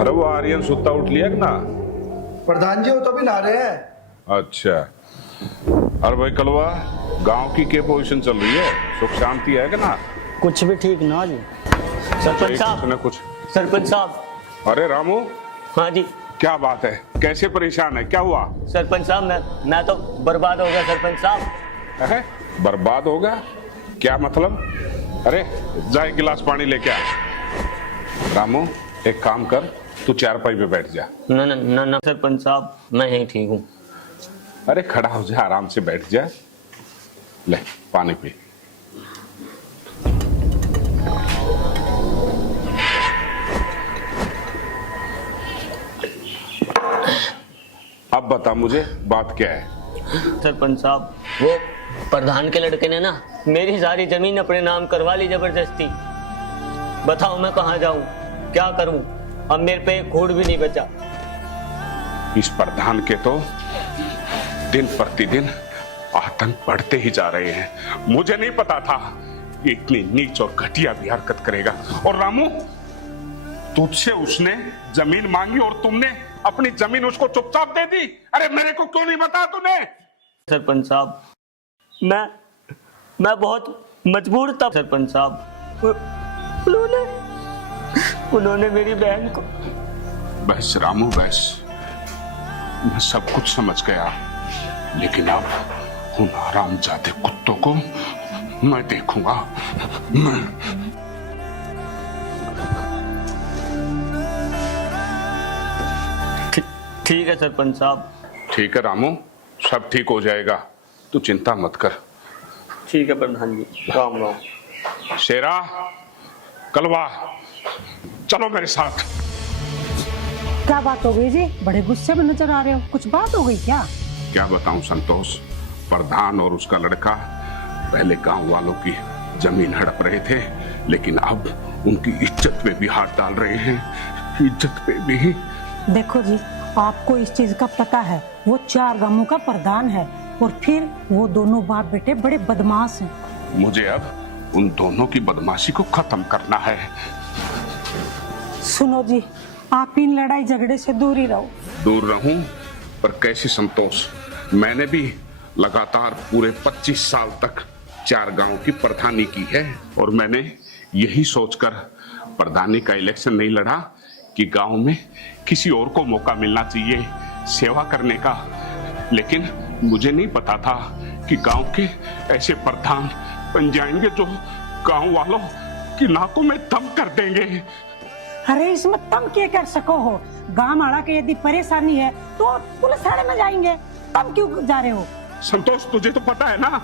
अरे वो आर्यन सुत्ता उठ लिया ना? प्रधान जी वो तो भी नहा रहे हैं। अच्छा। अरे भाई कलवा, गांव की क्या पोजीशन चल रही है? सुख शांति है कि ना? कुछ भी ठीक ना जी। सरपंच साहब, कुछ सरपंच साहब। अरे रामू, हाँ जी। क्या बात है? कैसे परेशान है? क्या हुआ? सरपंच साहब मैं तो बर्बाद हो गया सरपंच साहब। है? बर्बाद हो गया? क्या मतलब? अरे जा एक गिलास पानी लेके आ। रामू एक काम कर, तू चारपाई पे बैठ जा। ना ना ना ना सरपंच साहब, मैं यहीं ठीक हूँ। अरे खड़ा हो जा, आराम से बैठ जा। ले पानी पी। अब बता मुझे बात क्या है? सरपंच साहब, वो प्रधान के लड़के ने ना मेरी सारी जमीन अपने नाम करवा ली जबरदस्ती। बताओ मैं कहाँ जाऊं, क्या करूं? अब मेरे पे एक खोड़ भी नहीं बचा। इस प्रधान के तो दिन प्रतिदिन आतंक बढ़ते ही जा रहे हैं। मुझे नहीं पता था कि इतनी नीच और घटिया भी हरकत करेगा। और रामू, तुझसे उसने जमीन मांगी और तुमने अपनी जमीन उसको चुपचाप दे दी। अरे मेरे को क्यों नहीं बताया तूने? सरपंच साहब, मैं बहुत मजबूर था सरपंच साहब। उन्होंने मेरी बहन को। बस रामू बस, मैं सब कुछ समझ गया, लेकिन अब उन हरामजादे कुत्तों को मैं देखूंगा। ठीक है सरपंच साहब। ठीक है रामू, सब ठीक हो जाएगा, तू चिंता मत कर। ठीक है प्रधान जी, राम राम। शेरा, कलवा, चलो मेरे साथ। क्या बात हो गई जी? बड़े गुस्से में नजर आ रहे हो, कुछ बात हो गई क्या? क्या बताऊं संतोष, प्रधान और उसका लड़का पहले गांव वालों की जमीन हड़प रहे थे, लेकिन अब उनकी इज्जत पे भी हाथ डाल रहे हैं। इज्जत पे भी। देखो जी, आपको इस चीज का पता है, वो 4 गांवों का प्रधान है और फिर वो दोनों बाप बेटे बड़े बदमाश हैं। मुझे अब उन दोनों की बदमाशी को खत्म करना है। सुनो जी, आप इन लड़ाई झगड़े से दूर ही रहो। दूर रहूं पर कैसे संतोष? मैंने भी लगातार पूरे 25 साल तक 4 गांव की प्रधानी की है और मैंने यही सोचकर प्रधानी का इलेक्शन नहीं लड़ा कि गांव में किसी और को मौका मिलना चाहिए सेवा करने का। लेकिन मुझे नहीं पता था कि गांव के ऐसे प्रधान बन जाएंगे जो गांव वालों की नाकों में दम कर देंगे। अरे इसमें तुम क्या कर सको हो? गांव वाला के यदि परेशानी है तो पुलिस थाने में जाएंगे, तुम क्यों जा रहे हो? संतोष तुझे तो पता है ना,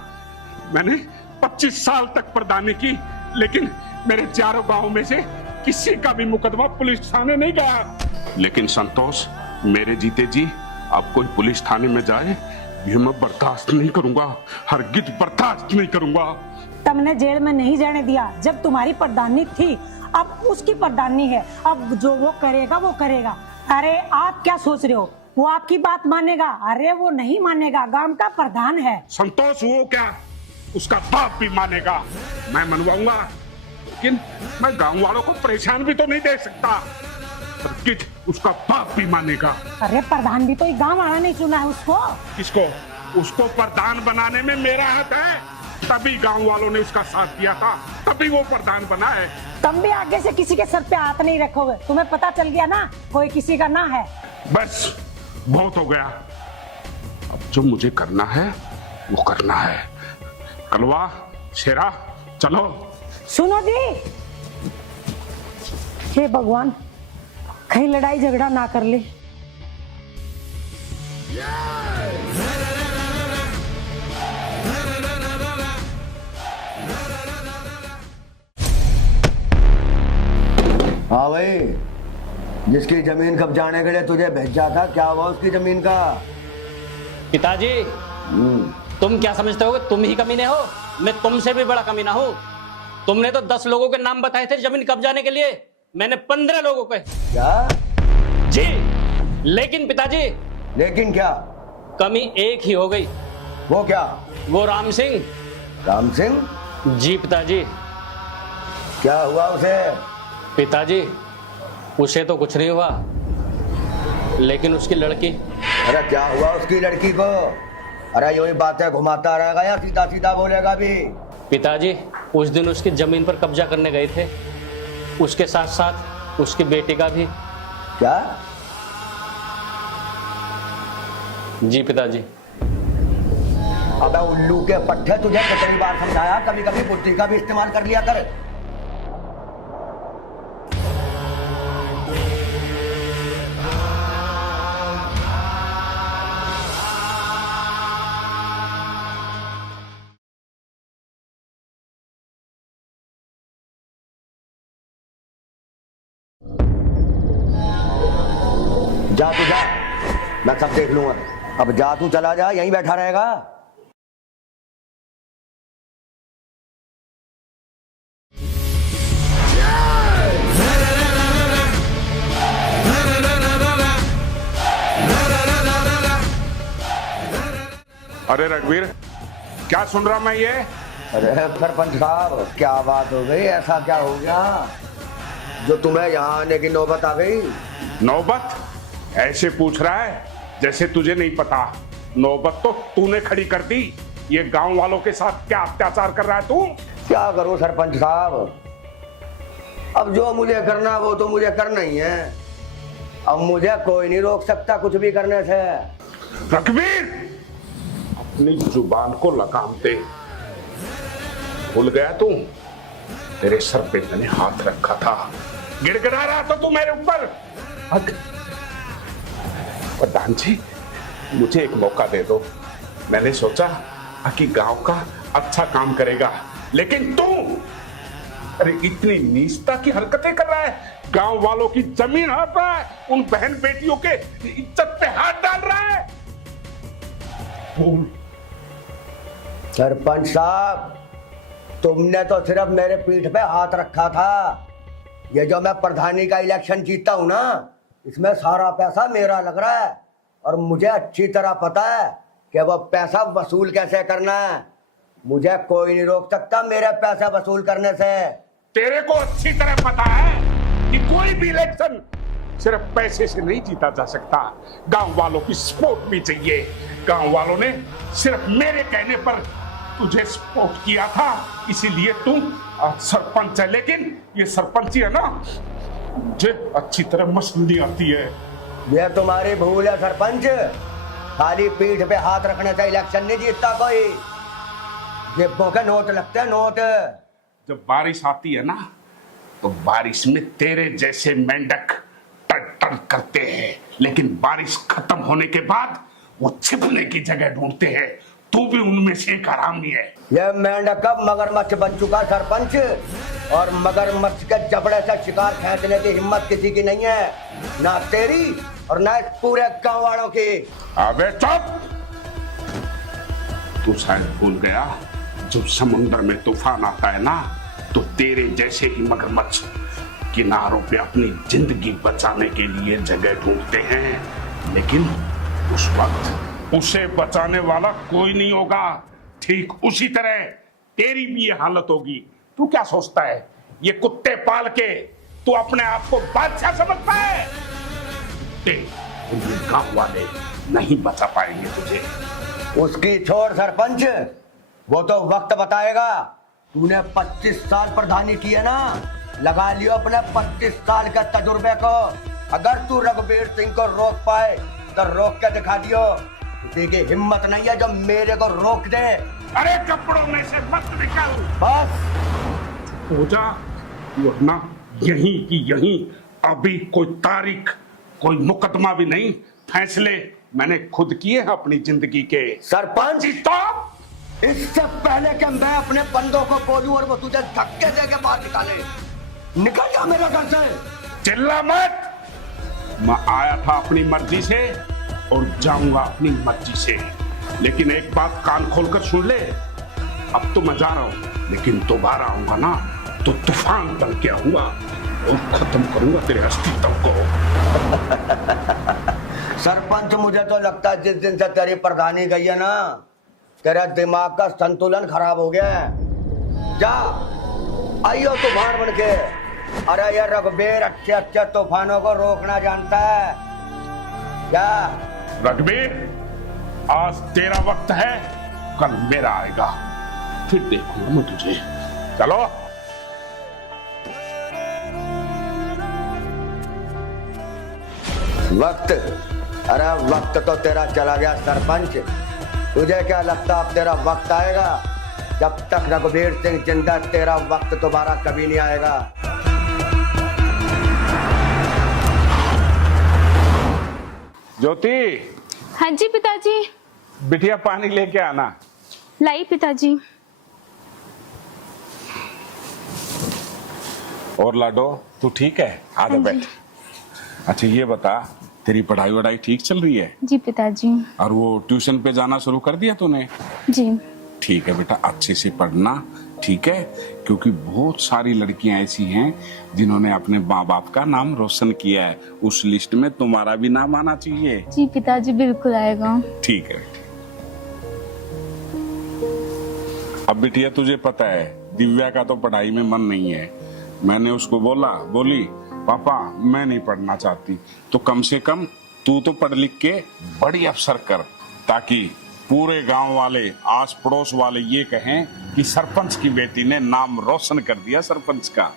मैंने 25 साल तक प्रधानी की, लेकिन मेरे 4 गांव में से किसी का भी मुकदमा पुलिस थाने नहीं गया। लेकिन संतोष, मेरे जीते जी अब कोई पुलिस थाने में जाए ये मैं बर्दाश्त नहीं करूंगा, हरगिज बर्दाश्त नहीं करूंगा। तुमने जेल में नहीं जाने दिया जब तुम्हारी प्रधानी थी, अब उसकी प्रधानी है, अब जो वो करेगा वो करेगा। अरे आप क्या सोच रहे हो, वो आपकी बात मानेगा? अरे वो नहीं मानेगा, गांव का प्रधान है। संतोष वो क्या, उसका बाप भी मानेगा, मैं मनवाऊंगा, लेकिन मैं गांव वालों को परेशान भी तो नहीं देख सकता। उसका बाप भी मानेगा। अरे प्रधान भी तो गांव वाला नहीं चुना है उसको। किसको? उसको प्रधान बनाने में मेरा हाथ है, तभी गांव वालों ने उसका साथ दिया था, तभी वो प्रधान बना है। तुम भी आगे से किसी के सर पे हाथ नहीं रखोगे, तुम्हें पता चल गया ना कोई किसी का ना है। बस बहुत हो गया, अब जो मुझे करना है वो करना है। कलवा, शेरा, चलो। सुनो जी, हे भगवान कहीं लड़ाई झगड़ा ना कर ले। हाँ भाई, जिसकी जमीन कब्जाने के लिए तुझे भेजा था, क्या हुआ उसकी जमीन का? पिताजी, तुम क्या समझते हो कि तुम ही कमीने हो? मैं तुमसे भी बड़ा कमीना हूँ। तुमने तो 10 लोगों के नाम बताए थे जमीन कब्जाने के लिए, मैंने 15 लोगों के। क्या? जी, लेकिन पिताजी। लेकिन क्या? कमी एक ही हो गई। वो क्या? वो राम सिंह। राम सिंह? जी पिताजी। क्या हुआ उसे? पिताजी, उसे तो कुछ नहीं हुआ, लेकिन उसकी लड़की। अरे क्या हुआ उसकी लड़की को? अरे यही बातें घुमाता रहेगा या सीधा सीधा बोलेगा भी? पिताजी उस दिन उसकी जमीन पर कब्जा करने गए थे, उसके साथ साथ उसकी बेटी का भी। क्या? जी पिताजी। अबे उल्लू के पट्टे, तुझे कितनी बार समझाया, कभी कभी बुद्धि का भी इस्तेमाल कर लिया कर। जा तू जा, मैं सब देख लूंगा। अब जा तू, चला जा, यहीं बैठा रहेगा। अरे रघुवीर, क्या सुन रहा मैं ये? अरे सरपंच साहब, क्या बात हो गई? ऐसा क्या हो गया जो तुम्हें यहाँ आने की नौबत आ गई? नौबत? ऐसे पूछ रहा है जैसे तुझे नहीं पता। नौबत तो तूने खड़ी कर दी। ये गांव वालों के साथ क्या अत्याचार कर रहा है तू? क्या करूं सरपंच साहब, अब जो मुझे करना है वो तो मुझे करना ही है। अब मुझे कोई नहीं रोक सकता कुछ भी करने से। रघुवीर, अपनी जुबान को लगाम दे। भूल गया तू? तेरे सर पे मैंने हाथ रखा था, गिड़गिड़ा रहा तो तू मेरे ऊपर। प्रधान जी, मुझे एक मौका दे दो। मैंने सोचा कि गांव का अच्छा काम करेगा, लेकिन तू अरे इतनी नीचता की हरकतें कर रहा है। गांव वालों की जमीन हड़प रहा है, उन बहन बेटियों के इज्जत पे हाथ डाल रहा है। सरपंच साहब, तुमने तो सिर्फ मेरे पीठ पे हाथ रखा था। ये जो मैं प्रधानी का इलेक्शन जीता हूं ना, इसमें सारा पैसा मेरा लग रहा है और मुझे अच्छी तरह पता है कि वो पैसा वसूल कैसे करना है। मुझे कोई नहीं रोक सकता मेरे पैसे वसूल करने से। तेरे को अच्छी तरह पता है कि कोई भी इलेक्शन सिर्फ पैसे से नहीं जीता जा सकता। गांव वालों की सपोर्ट भी चाहिए। गांव वालों ने सिर्फ मेरे कहने पर तुझे सपोर्ट किया था, इसीलिए तू आज सरपंच है। लेकिन ये सरपंची है ना, मुझे अच्छी तरह मसली आती है। ये तुम्हारी भूल है सरपंच। खाली पीठ पे हाथ रखने से इलेक्शन नहीं जीतता कोई। जेबों के नोट लगते हैं, नोट। जब बारिश आती है ना, तो बारिश में तेरे जैसे मेंढक टर करते हैं, लेकिन बारिश खत्म होने के बाद वो छिपने की जगह ढूंढते हैं। तू भी उनमें से एक हरामी है। ये मेंढक कब मगरमच्छ बन चुका सरपंच, और मगरमच्छ के जबड़े से शिकार खींचने की हिम्मत किसी की नहीं है, ना तेरी और ना इस पूरे गांव वालों की। अबे चुप! तू शायद भूल गया, जब समुद्र में तूफान आता है ना, तो तेरे जैसे ही मगरमच्छ किनारों पे अपनी जिंदगी बचाने के लिए जगह ढूंढते हैं, लेकिन उस वक्त उसे बचाने वाला कोई नहीं होगा। ठीक उसी तरह तेरी भी ये हालत होगी। तू क्या सोचता है, ये कुत्ते पाल के तू अपने आप को बादशाह समझता है? कुत्ते, गांव वाले नहीं बचा पाएंगे तुझे। उसकी छोड़ सरपंच, वो तो वक्त बताएगा। तूने 25 साल प्रधानी की है ना, लगा लियो अपने 25 साल के तजुर्बे को। अगर तू रघुवीर सिंह को रोक पाए तो रोक के दिखा दियो। किसी की हिम्मत नहीं है जो मेरे को रोक दे। अरे कपड़ों में से मत निकल, बस हो जा, वरना यहीं की यहीं। अभी कोई तारीख, कोई मुकदमा भी नहीं, फैसले मैंने खुद किए हैं अपनी जिंदगी के। सरपंच, स्टॉप! इससे पहले कि मैं अपने बंदों को बोलूं और वो तुझे धक्के दे के बाहर निकाले, निकल जा मेरे घर से। चिल्ला मत! मैं आया था अपनी मर्जी से और जाऊंगा अपनी मर्जी से, लेकिन एक बात कान खोलकर सुन ले। अब तो मैं जा रहा हूं, लेकिन दोबारा आऊंगा ना तो तूफान बन के आऊंगा और खत्म करूंगा तेरे अस्तित्व को। सरपंच, मुझे तो लगता है जिस दिन से तेरी प्रधानी गई है ना, तेरा दिमाग का संतुलन खराब हो गया है। जा, आइयो तूफान बन के, अरे ये रघुबीर अच्छे अच्छे तूफानों को रोकना जानता है क्या? रघुबीर, आज तेरा वक्त है, कल मेरा आएगा, फिर देखूंगा मैं तुझे। चलो। वक्त? अरे वक्त तो तेरा चला गया सरपंच। तुझे क्या लगता अब तेरा वक्त आएगा? जब तक रघुबीर सिंह जिंदा, तेरा वक्त दोबारा कभी नहीं आएगा। ज्योति, हाँ जी पिताजी। बिटिया पानी लेके आना। लाई पिताजी। और लाडो, तू ठीक है? आ जा बैठ। अच्छा ये बता, तेरी पढ़ाई वढ़ाई ठीक चल रही है? जी पिताजी। और वो ट्यूशन पे जाना शुरू कर दिया तूने? जी। ठीक है बेटा, अच्छे से पढ़ना, ठीक है? क्योंकि बहुत सारी लड़कियां ऐसी हैं जिन्होंने अपने माँ बाप का नाम रोशन किया है, उस लिस्ट में तुम्हारा भी नाम आना चाहिए। जी पिताजी, बिल्कुल आएगा। ठीक है। अब बिटिया तुझे पता है दिव्या का तो पढ़ाई में मन नहीं है। मैंने उसको बोली पापा मैं नहीं पढ़ना चाहती, तो कम से कम तू तो पढ़ लिख के बड़ी अफसर कर, ताकि पूरे गांव वाले, आस पड़ोस वाले ये कहें कि सरपंच की बेटी ने नाम रोशन कर दिया सरपंच का।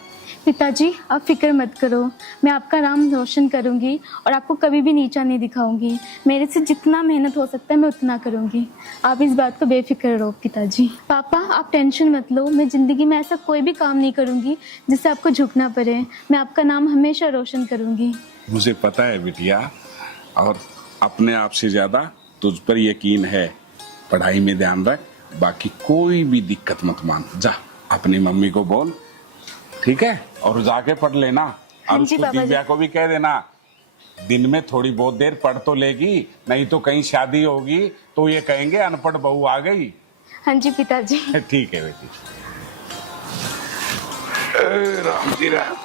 पिताजी आप फिक्र मत करो, मैं आपका नाम रोशन करूंगी और आपको कभी भी नीचा नहीं दिखाऊंगी। मेरे से जितना मेहनत हो सकता है मैं उतना करूंगी, आप इस बात को बेफिक्र रहो पिताजी। पापा आप टेंशन मत लो, मैं जिंदगी में ऐसा कोई भी काम नहीं करूंगी जिससे आपको झुकना पड़े। मैं आपका नाम हमेशा रोशन करूंगी। मुझे पता है बिटिया, और अपने आप से ज्यादा तुझ पर यकीन है। पढ़ाई में ध्यान रख, बाकी कोई भी दिक्कत मत मान। जा अपनी मम्मी को बोल, ठीक है? और जाके पढ़ लेना। और उसको दिव्या को भी कह देना, दिन में थोड़ी बहुत देर पढ़ तो लेगी, नहीं तो कहीं शादी होगी तो ये कहेंगे अनपढ़ बहू आ गई। हाँ जी पिताजी। ठीक है बेटी। राम जी राम।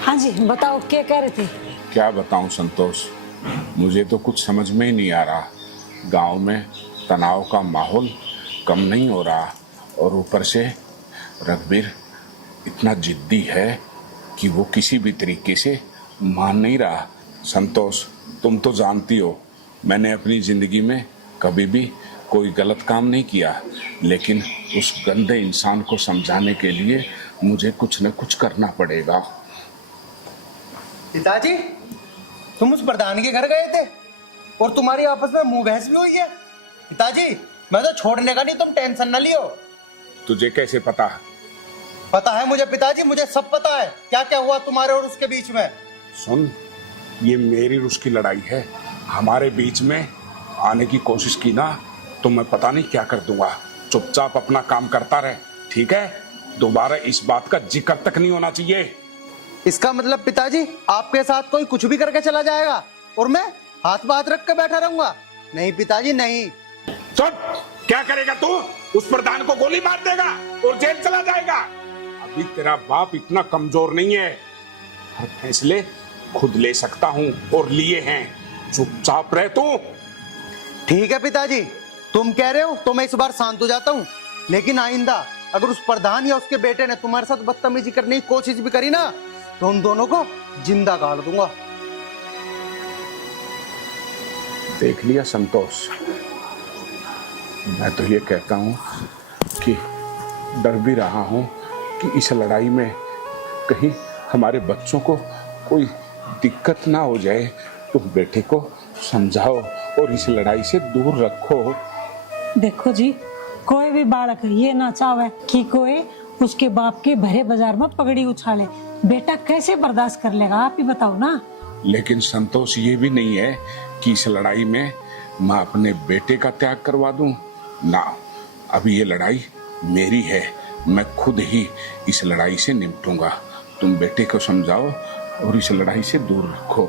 हाँ जी बताओ, क्या कह रहे थे? क्या बताऊं संतोष, मुझे तो कुछ समझ में ही नहीं आ रहा। गांव में तनाव का माहौल कम नहीं हो रहा, और ऊपर से रघुबीर इतना जिद्दी है कि वो किसी भी तरीके से मान नहीं रहा। संतोष तुम तो जानती हो, मैंने अपनी जिंदगी में कभी भी कोई गलत काम नहीं किया, लेकिन उस गंदे इंसान को समझाने के लिए मुझे कुछ न कुछ करना पड़ेगा। पिताजी तुम उस प्रधान के घर गए थे और तुम्हारी आपस में मुंह बहस भी हुई है। पिताजी मैं तो छोड़ने का नहीं, तुम टेंशन न लियो। तुझे कैसे पता? पता है मुझे पिताजी, मुझे सब पता है क्या क्या हुआ तुम्हारे और उसके बीच में। सुन, ये मेरी और उसकी लड़ाई है। हमारे बीच में आने की कोशिश की ना तो मैं पता नहीं क्या कर दूंगा। चुपचाप अपना काम करता रहे, ठीक है? दोबारा इस बात का जिक्र तक नहीं होना चाहिए। इसका मतलब पिताजी आपके साथ कोई कुछ भी करके चला जाएगा और मैं हाथ बात रख के बैठा रहूंगा? नहीं पिताजी नहीं। सुन, क्या करेगा तू? उस प्रधान को गोली मार देगा और जेल चला जाएगा। अभी तेरा बाप इतना कमजोर नहीं है, हर फैसले खुद ले सकता हूँ और लिए हैं। चुपचाप रह तू। ठीक है पिताजी, तुम कह रहे हो तो मैं इस बार शांत हो जाता हूँ, लेकिन आइंदा अगर उस प्रधान या उसके बेटे ने तुम्हारे साथ बदतमीजी करने की कोशिश भी करी ना तो उन दोनों को जिंदा गाड़ दूंगा। देख लिया संतोष, मैं तो ये कहता हूँ कि डर भी रहा हूँ कि इस लड़ाई में कहीं हमारे बच्चों को कोई दिक्कत ना हो जाए। तुम बेटे को समझाओ और इस लड़ाई से दूर रखो। देखो जी, कोई भी बालक ये ना चाहे कि कोई उसके बाप के भरे बाजार में पगड़ी उछाले। बेटा कैसे बर्दाश्त कर लेगा, आप ही बताओ ना। लेकिन संतोष ये भी नहीं है कि इस लड़ाई में मैं अपने बेटे का त्याग करवा दूं ना। अभी ये लड़ाई मेरी है, मैं खुद ही इस लड़ाई से निपटूंगा। तुम बेटे को समझाओ और इस लड़ाई से दूर रखो।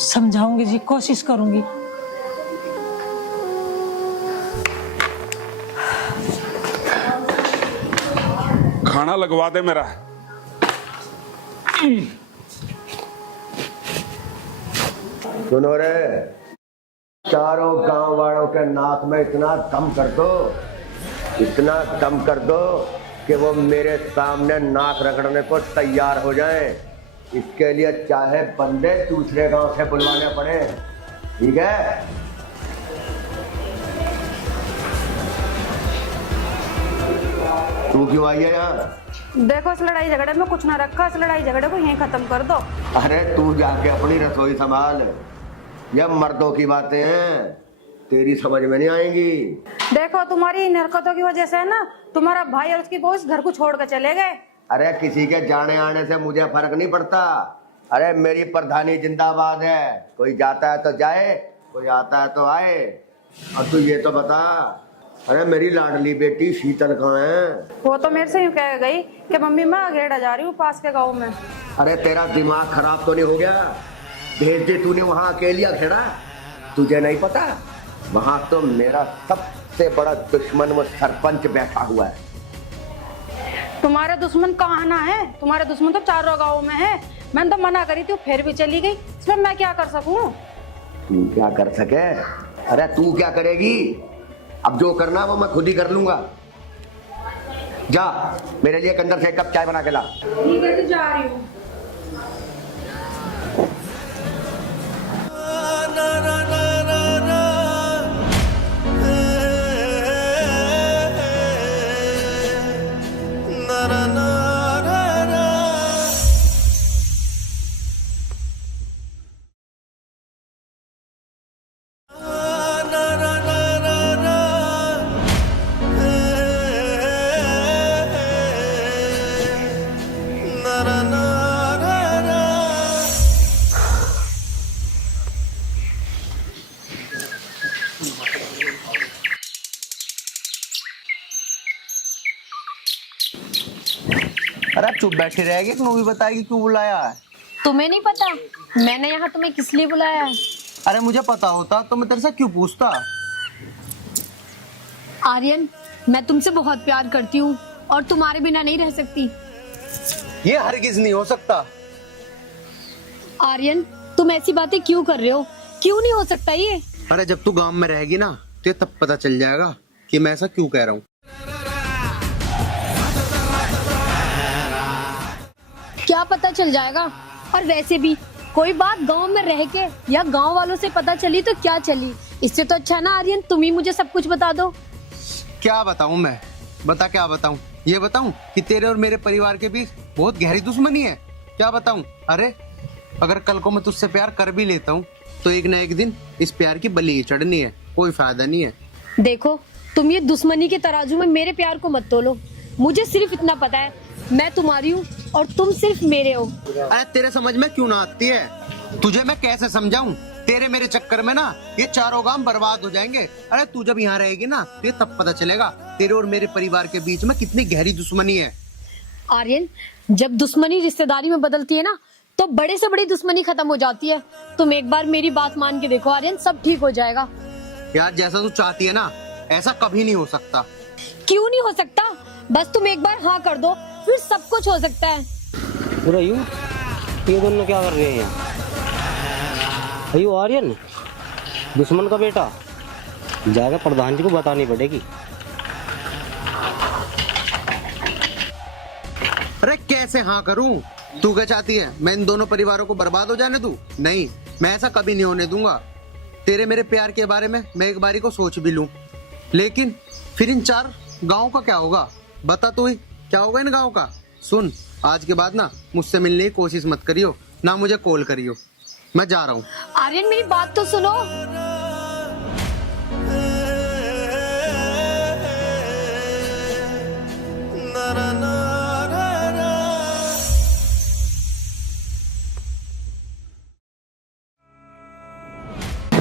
समझाऊंगी जी, कोशिश करूंगी। खाना लगवा दे मेरा। सुनो रे, चारों गांव वालों के नाक में इतना दम कर दो, इतना दम कर दो कि वो मेरे सामने नाक रगड़ने को तैयार हो जाए। इसके लिए चाहे बंदे दूसरे गांव से बुलवाने पड़े, ठीक है? तू क्यों आई है यहाँ? देखो, इस लड़ाई झगड़े में कुछ ना रखा, इस लड़ाई झगड़े को यहीं खत्म कर दो। अरे तू जाके अपनी रसोई संभाल, यह मर्दों की बातें हैं, तेरी समझ में नहीं आएंगी। देखो, तुम्हारी इन हरकतों की वजह से ना तुम्हारा भाई और उसकी बहू इस घर को छोड़ कर चले गए। अरे किसी के जाने आने से मुझे फर्क नहीं पड़ता। अरे मेरी प्रधानी जिंदाबाद है, कोई जाता है तो जाए, कोई आता है तो आए। और तू ये तो बता, अरे मेरी लाडली बेटी शीतल कहाँ है? वो तो मेरे से यूं कह गई कि मम्मी मैं अगेड़ा जा रही हूँ पास के गाँव में। अरे तेरा दिमाग खराब तो नहीं हो गया? भेज दे तूने वहाँ अकेली अखेड़ा, तुझे नहीं पता वहाँ तो मेरा सबसे बड़ा दुश्मन वो सरपंच बैठा हुआ है। तुम्हारे दुश्मन कहाँ ना है? तुम्हारे दुश्मन तो चारों गाँव में है। मैंने तो मना करी थी, फिर भी चली गई। इसमें मैं क्या कर सकूं? तू क्या कर सके? अरे तू क्या करेगी? अब जो करना वो मैं खुद ही कर लूंगा। जा मेरे लिए अंदर से एक कप चाय बना के ला। ठीक है, तो जा रही हूँ। अरे आप चुप बैठे रहेगी, मूवी बताएगी क्यों बुलाया है? तुम्हें नहीं पता मैंने यहाँ तुम्हें किस लिए बुलाया है? अरे मुझे पता होता तो मैं तेरे से क्यों पूछता। आर्यन, मैं तुमसे बहुत प्यार करती हूँ और तुम्हारे बिना नहीं रह सकती। ये हरगिज नहीं हो सकता। आर्यन, तुम ऐसी बातें क्यों कर रहे हो? क्यों नहीं हो सकता ये? अरे जब तू गांव में रहेगी ना तो तब पता चल जाएगा कि मैं ऐसा क्यों कह रहा हूँ। क्या पता चल जाएगा? और वैसे भी कोई बात गांव में रह के या गांव वालों से पता चली तो क्या चली, इससे तो अच्छा है ना आर्यन तुम ही मुझे सब कुछ बता दो। क्या बताऊं मैं? बता क्या बताऊं? ये बताऊं कि तेरे और मेरे परिवार के बीच बहुत गहरी दुश्मनी है? क्या बताऊं? अरे अगर कल को मैं तुझसे प्यार कर भी लेता हूँ तो एक ना एक दिन इस प्यार की बलि चढ़नी है, कोई फायदा नहीं है। देखो, तुम ये दुश्मनी के तराजू में मेरे प्यार को मत तोलो। मुझे सिर्फ इतना पता है, मैं तुम्हारी हूँ और तुम सिर्फ मेरे हो। अरे तेरे समझ में क्यों ना आती है? तुझे मैं कैसे समझाऊं? तेरे मेरे चक्कर में ना ये चारों गांव बर्बाद हो जाएंगे। अरे तू जब यहाँ रहेगी ना तो ये तब पता चलेगा तेरे और मेरे परिवार के बीच में कितनी गहरी दुश्मनी है। आर्यन, जब दुश्मनी रिश्तेदारी में बदलती है ना तो बड़े से बड़ी दुश्मनी खत्म हो जाती है। तुम एक बार मेरी बात मान के देखो आर्यन, सब ठीक हो जाएगा। यार जैसा तू चाहती है ना ऐसा कभी नहीं हो सकता। क्यों नहीं हो सकता? बस तुम एक बार हाँ कर दो, फिर सब कुछ हो सकता है। ये दोनों क्या कर रहे हैं यहाँ? अयो आर्यन, दुश्मन का बेटा, जाकर प्रधान जी को बतानी पड़ेगी। अरे कैसे हाँ करूं? तू क्या चाहती है? मैं इन दोनों परिवारों को बर्बाद हो जाने दूं? नहीं, मैं ऐसा कभी नहीं होने दूंगा। तेरे मेरे प्यार के बारे में मैं एक बारी को सोच भी लूं, लेकिन फिर इन चार गाँव का क्या होगा? बता तू ही, क्या होगा इन गाँव का? सुन, आज के बाद ना मुझसे मिलने की कोशिश मत करियो, ना मुझे कॉल करियो। मैं जा रहा हूँ। आर्यन मेरी बात तो सुनो।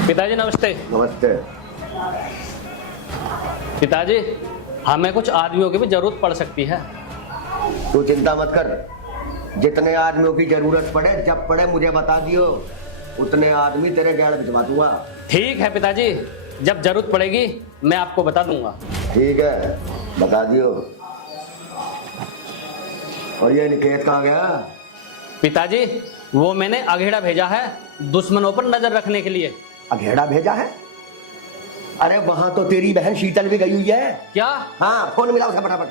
पिताजी नमस्ते। नमस्ते। पिताजी, हमें कुछ आदमियों की भी जरूरत पड़ सकती है। तू चिंता मत कर, जितने आदमियों की जरूरत पड़े जब पड़े मुझे बता दियो, उतने आदमी तेरे गैर भिजवा दूंगा। ठीक है पिताजी, जब जरूरत पड़ेगी मैं आपको बता दूंगा। ठीक है, बता दियो। और ये निकेत कहाँ गया? पिताजी, वो मैंने अघेड़ा भेजा है दुश्मनों पर नजर रखने के लिए। अघेड़ा भेजा है? अरे वहां तो तेरी बहन शीतल भी गई हुई है। क्या? हाँ, फोन मिला उसे फटाफट।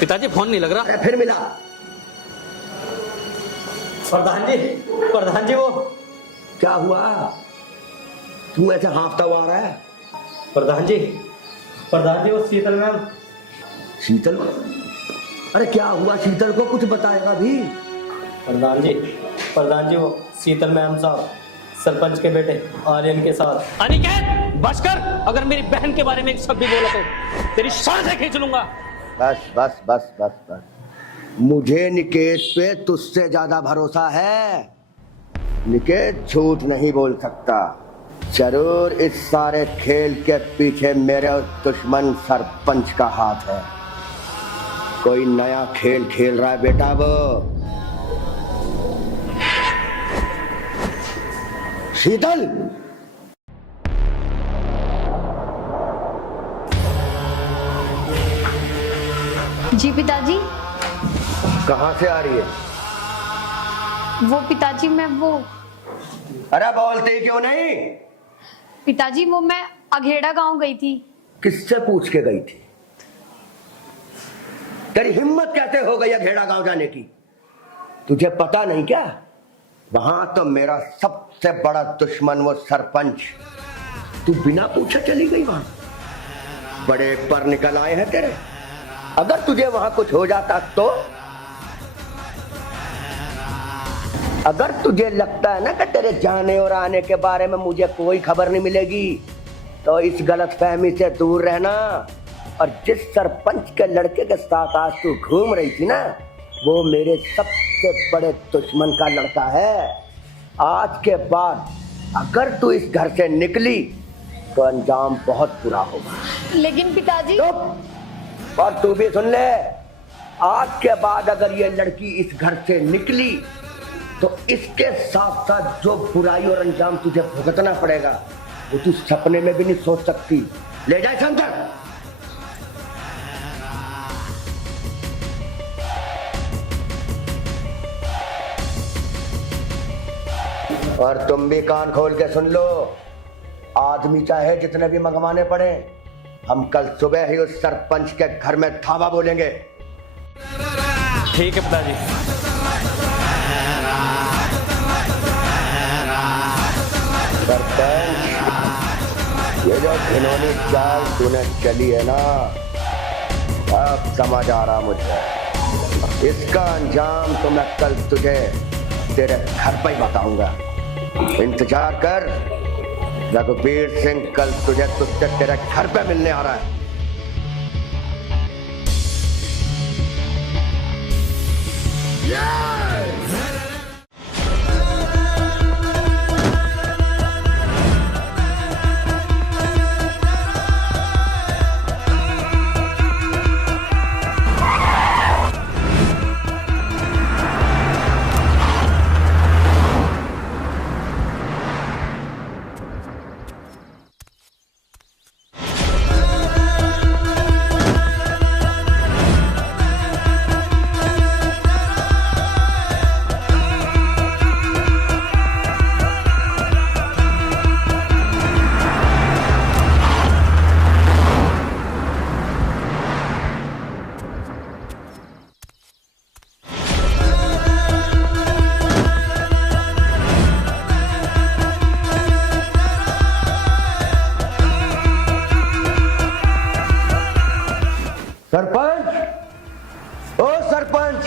पिताजी फोन नहीं लग रहा। अरे फिर मिला। प्रधान जी वो क्या हुआ? तू ऐसे हाफता हुआ आ रहा है? प्रधान जी वो शीतल मैम। शीतल? अरे क्या हुआ? शीतल को कुछ बताएगा भी? प्रधान जी वो शीतल मैम साहब सरपंच के बेटे आर्यन के साथ। अनिकेत बस कर, अगर मेरी बहन के बारे में एक शब्द भी बोला तो तेरी सांसें खींच लूंगा। बस बस बस बस बस। मुझे निकेत पे तुझसे ज्यादा भरोसा है। निकेत झूठ नहीं बोल सकता। जरूर इस सारे खेल के पीछे मेरे दुश्मन सरपंच का हाथ है। कोई नया खेल खेल रहा है बेटा वो। शीतल, जी पिताजी। कहाँ से आ रही है? वो पिताजी मैं वो अरे बोलते क्यों नहीं? पिताजी वो मैं अघेड़ा गांव गई थी। किससे पूछ के गई थी? तेरी हिम्मत कैसे हो गई अघेड़ा गांव जाने की? तुझे पता नहीं क्या? वहां तो मेरा सबसे बड़ा दुश्मन वो सरपंच। तू बिना पूछे चली गई वहां? बड़े पर निकल आए हैं तेरे। अगर तुझे वहां कुछ हो जाता तो? अगर तुझे लगता है ना कि तेरे जाने और आने के बारे में मुझे कोई खबर नहीं मिलेगी, तो इस गलतफहमी से दूर रहना। और जिस सरपंच के लड़के के साथ आज तू घूम रही थी ना, वो मेरे सबसे बड़े दुश्मन का लड़का है। आज के बाद अगर तू इस घर से निकली तो अंजाम बहुत बुरा होगा। लेकिन पिताजी। चुप। और तू भी सुन ले, आज के बाद अगर ये लड़की इस घर से निकली तो इसके साथ साथ जो बुराई और अंजाम तुझे भुगतना पड़ेगा वो तू सपने में भी नहीं सोच सकती। ले जाए अंदर। और तुम भी कान खोल के सुन लो, आदमी चाहे जितने भी मंगवाने पड़े, हम कल सुबह ही उस सरपंच के घर में धावा बोलेंगे। ठीक है पिताजी। सरपंच, ये जो घिनौनी चाल तूने चली है ना, अब समझ आ रहा मुझे। इसका अंजाम तो मैं कल तुझे तेरे घर पर ही बताऊंगा। इंतजार कर, रघुवीर सिंह कल तुझे तुझसे तेरे घर पे मिलने आ रहा है। सरपंच, ओ सरपंच,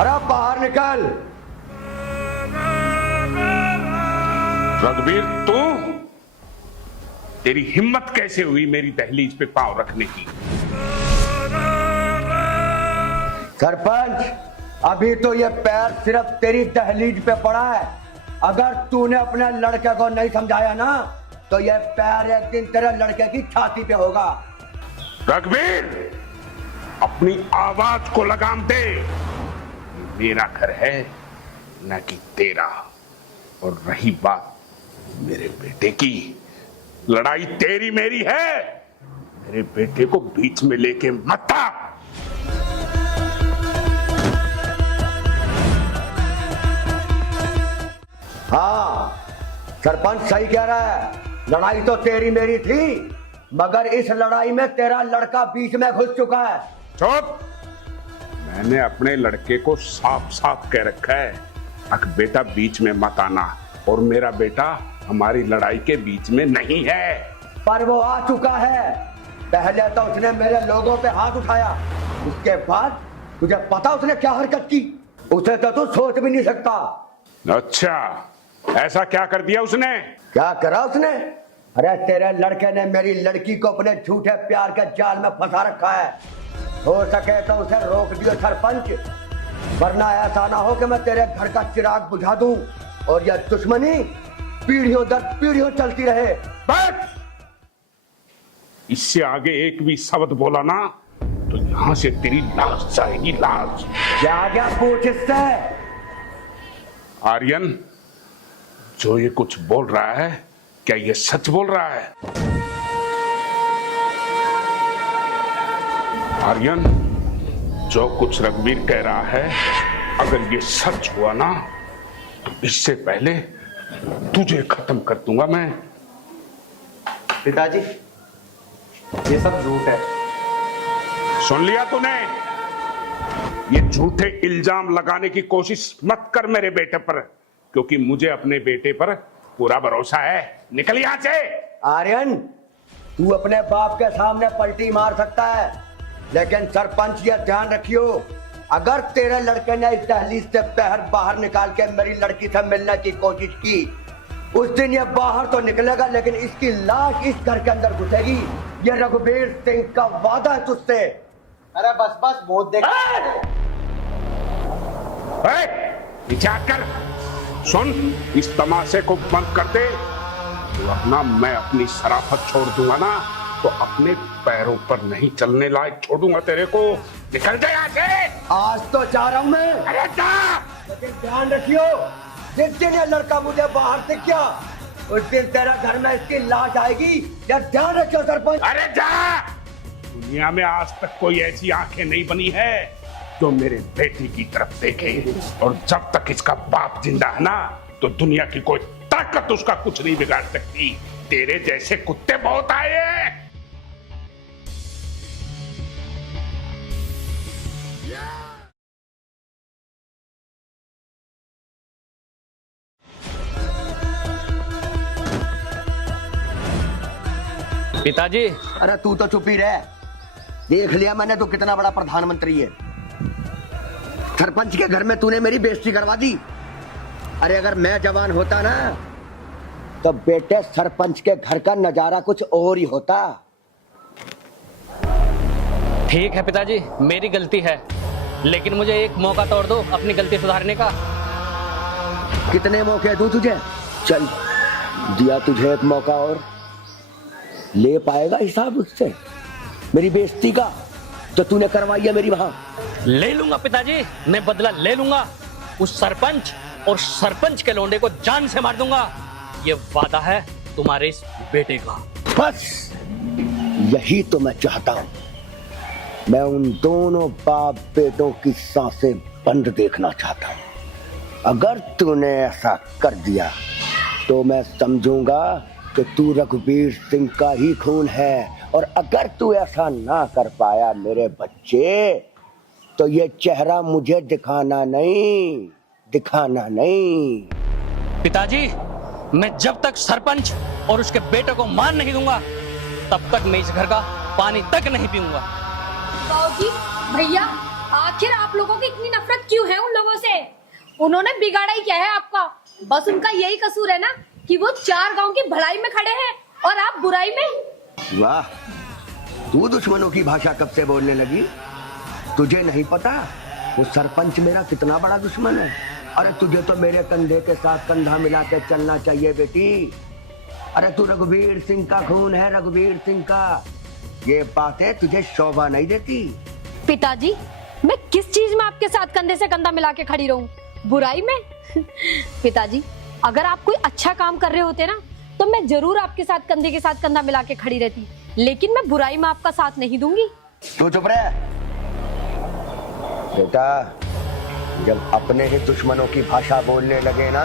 अरे बाहर निकल। रघुवीर, तू? तेरी हिम्मत कैसे हुई मेरी दहलीज पे पांव रखने की? सरपंच, अभी तो ये पैर सिर्फ तेरी दहलीज पे पड़ा है। अगर तूने अपने लड़के को नहीं समझाया ना, तो ये पैर एक दिन तेरे लड़के की छाती पे होगा। रघुवीर, अपनी आवाज को लगाम दे। मेरा घर है न कि तेरा। और रही बात मेरे बेटे की, लड़ाई तेरी मेरी है। मेरे बेटे को बीच में लेके मत आ। हाँ, सरपंच सही कह रहा है। लड़ाई तो तेरी मेरी थी, मगर इस लड़ाई में तेरा लड़का बीच में घुस चुका है। चुप! मैंने अपने लड़के को साफ साफ कह रखा है, अक बेटा बीच में मत आना, और मेरा बेटा हमारी लड़ाई के बीच में नहीं है। पर वो आ चुका है। पहले तो उसने मेरे लोगों पे हाथ उठाया, उसके बाद तुझे पता उसने क्या हरकत की? उसे तो तू सोच भी नहीं सकता। अच्छा, ऐसा क्या कर दिया उसने? क्या करा उसने? अरे तेरे लड़के ने मेरी लड़की को अपने झूठे प्यार के जाल में फंसा रखा है। हो सके तो उसे रोक दियो सरपंच, वरना ऐसा ना हो कि मैं तेरे घर का चिराग बुझा दूं और यह दुश्मनी पीढ़ियों दर पीढ़ियों चलती रहे। बैठ! इससे आगे एक भी शब्द बोला ना तो यहां से तेरी लाश जाएगी, लाश। क्या पूछ इससे? आर्यन, जो ये कुछ बोल रहा है, क्या ये सच बोल रहा है? आर्यन, जो कुछ रघुवीर कह रहा है, अगर ये सच हुआ ना तो इससे पहले तुझे खत्म कर दूंगा मैं। पिताजी, ये सब झूठ है। सुन लिया तूने? ये झूठे इल्जाम लगाने की कोशिश मत कर मेरे बेटे पर, क्योंकि मुझे अपने बेटे पर पूरा भरोसा है। निकल यहां से। आर्यन, तू अपने बाप के सामने पलटी मार सकता है, लेकिन सरपंच ये ध्यान रखियो, अगर तेरे लड़के ने इस दहलीज से पैर बाहर निकाल के मेरी लड़की से मिलने की कोशिश की, उस दिन ये बाहर तो निकलेगा, लेकिन इसकी लाश इस घर के अंदर घुसेगी। ये रघुवीर सिंह का वादा है तुझसे। अरे बस बस, बहुत देख। विचार कर। सुन, इस तमाशे को बंद कर दे, तो अपना मैं अपनी शराफत छोड़ दूंगा ना तो अपने पैरों पर नहीं चलने लायक छोड़ूंगा तेरे को। निकल जा यहाँ से। आज तो जा रहा हूं मैं। अरे जा! लेकिन ध्यान रखियो, जिस दिन ये लड़का मुझे बाहर से किया, उस दिन तेरा घर में इसकी लाश आएगी। यह ध्यान रखियो सरपंच। अरे जा! दुनिया में आज तक कोई ऐसी आंखें नहीं बनी है जो मेरे बेटी की तरफ देखे, और जब तक इसका बाप जिंदा है ना तो दुनिया की कोई ताकत उसका कुछ नहीं बिगाड़ सकती। तेरे जैसे कुत्ते बहुत आए हैं। पिताजी, अरे तू तो चुप ही रह। देख लिया मैंने तो कितना बड़ा प्रधानमंत्री है। सरपंच के घर में तूने मेरी बेइज्जती करवा दी। अरे अगर मैं जवान होता ना तो बेटे सरपंच के घर का नजारा कुछ और ही होता। ठीक है पिताजी, मेरी गलती है, लेकिन मुझे एक मौका तो और दो अपनी गलती सुधारने का। कितने मौके दूं तुझे? चल, दिया तुझे एक मौका और। ले पाएगा हिसाब उससे मेरी बेइज्जती का जो तूने करवाई है मेरी वहां? ले लूंगा पिताजी, मैं बदला ले लूंगा। उस सरपंच और सरपंच के लौंडे को जान से मार दूंगा। ये वादा है तुम्हारे इस बेटे का। बस यही तो मैं चाहता हूं। मैं उन दोनों बाप बेटों की सांसें बंद देखना चाहता हूं। अगर तूने ऐसा कर दिया तो मैं समझूंगा कि तू रघुवीर सिंह का ही खून है, और अगर तू ऐसा ना कर पाया मेरे बच्चे, तो ये चेहरा मुझे दिखाना नहीं। पिताजी, मैं जब तक सरपंच और उसके बेटे को मार नहीं दूंगा, तब तक मैं इस घर का पानी तक नहीं पीऊंगा। बाबूजी, भैया, आखिर आप लोगों की इतनी नफरत क्यों है उन लोगों से? उन्होंने बिगाड़ा ही क्या है आपका? बस उनका यही कसूर है ना कि वो 4 गांव की भलाई में खड़े हैं और आप बुराई में। वाह, तू दुश्मनों की भाषा कब से बोलने लगी? तुझे नहीं पता वो सरपंच मेरा कितना बड़ा दुश्मन है? अरे तुझे तो मेरे कंधे के साथ कंधा मिला के चलना चाहिए बेटी। अरे तू रघुवीर सिंह का खून है, रघुवीर सिंह का। ये बातें तुझे शोभा नहीं देती। पिताजी, मैं किस चीज में आपके साथ कंधे से कंधा मिला के खड़ी रहूं? बुराई में? पिताजी, अगर आप कोई अच्छा काम कर रहे होते ना तो मैं जरूर आपके साथ कंधे के साथ कंधा मिला के खड़ी रहती, लेकिन मैं बुराई में आपका साथ नहीं दूंगी। तू चुप रह बेटा। जब अपने ही दुश्मनों की भाषा बोलने लगे ना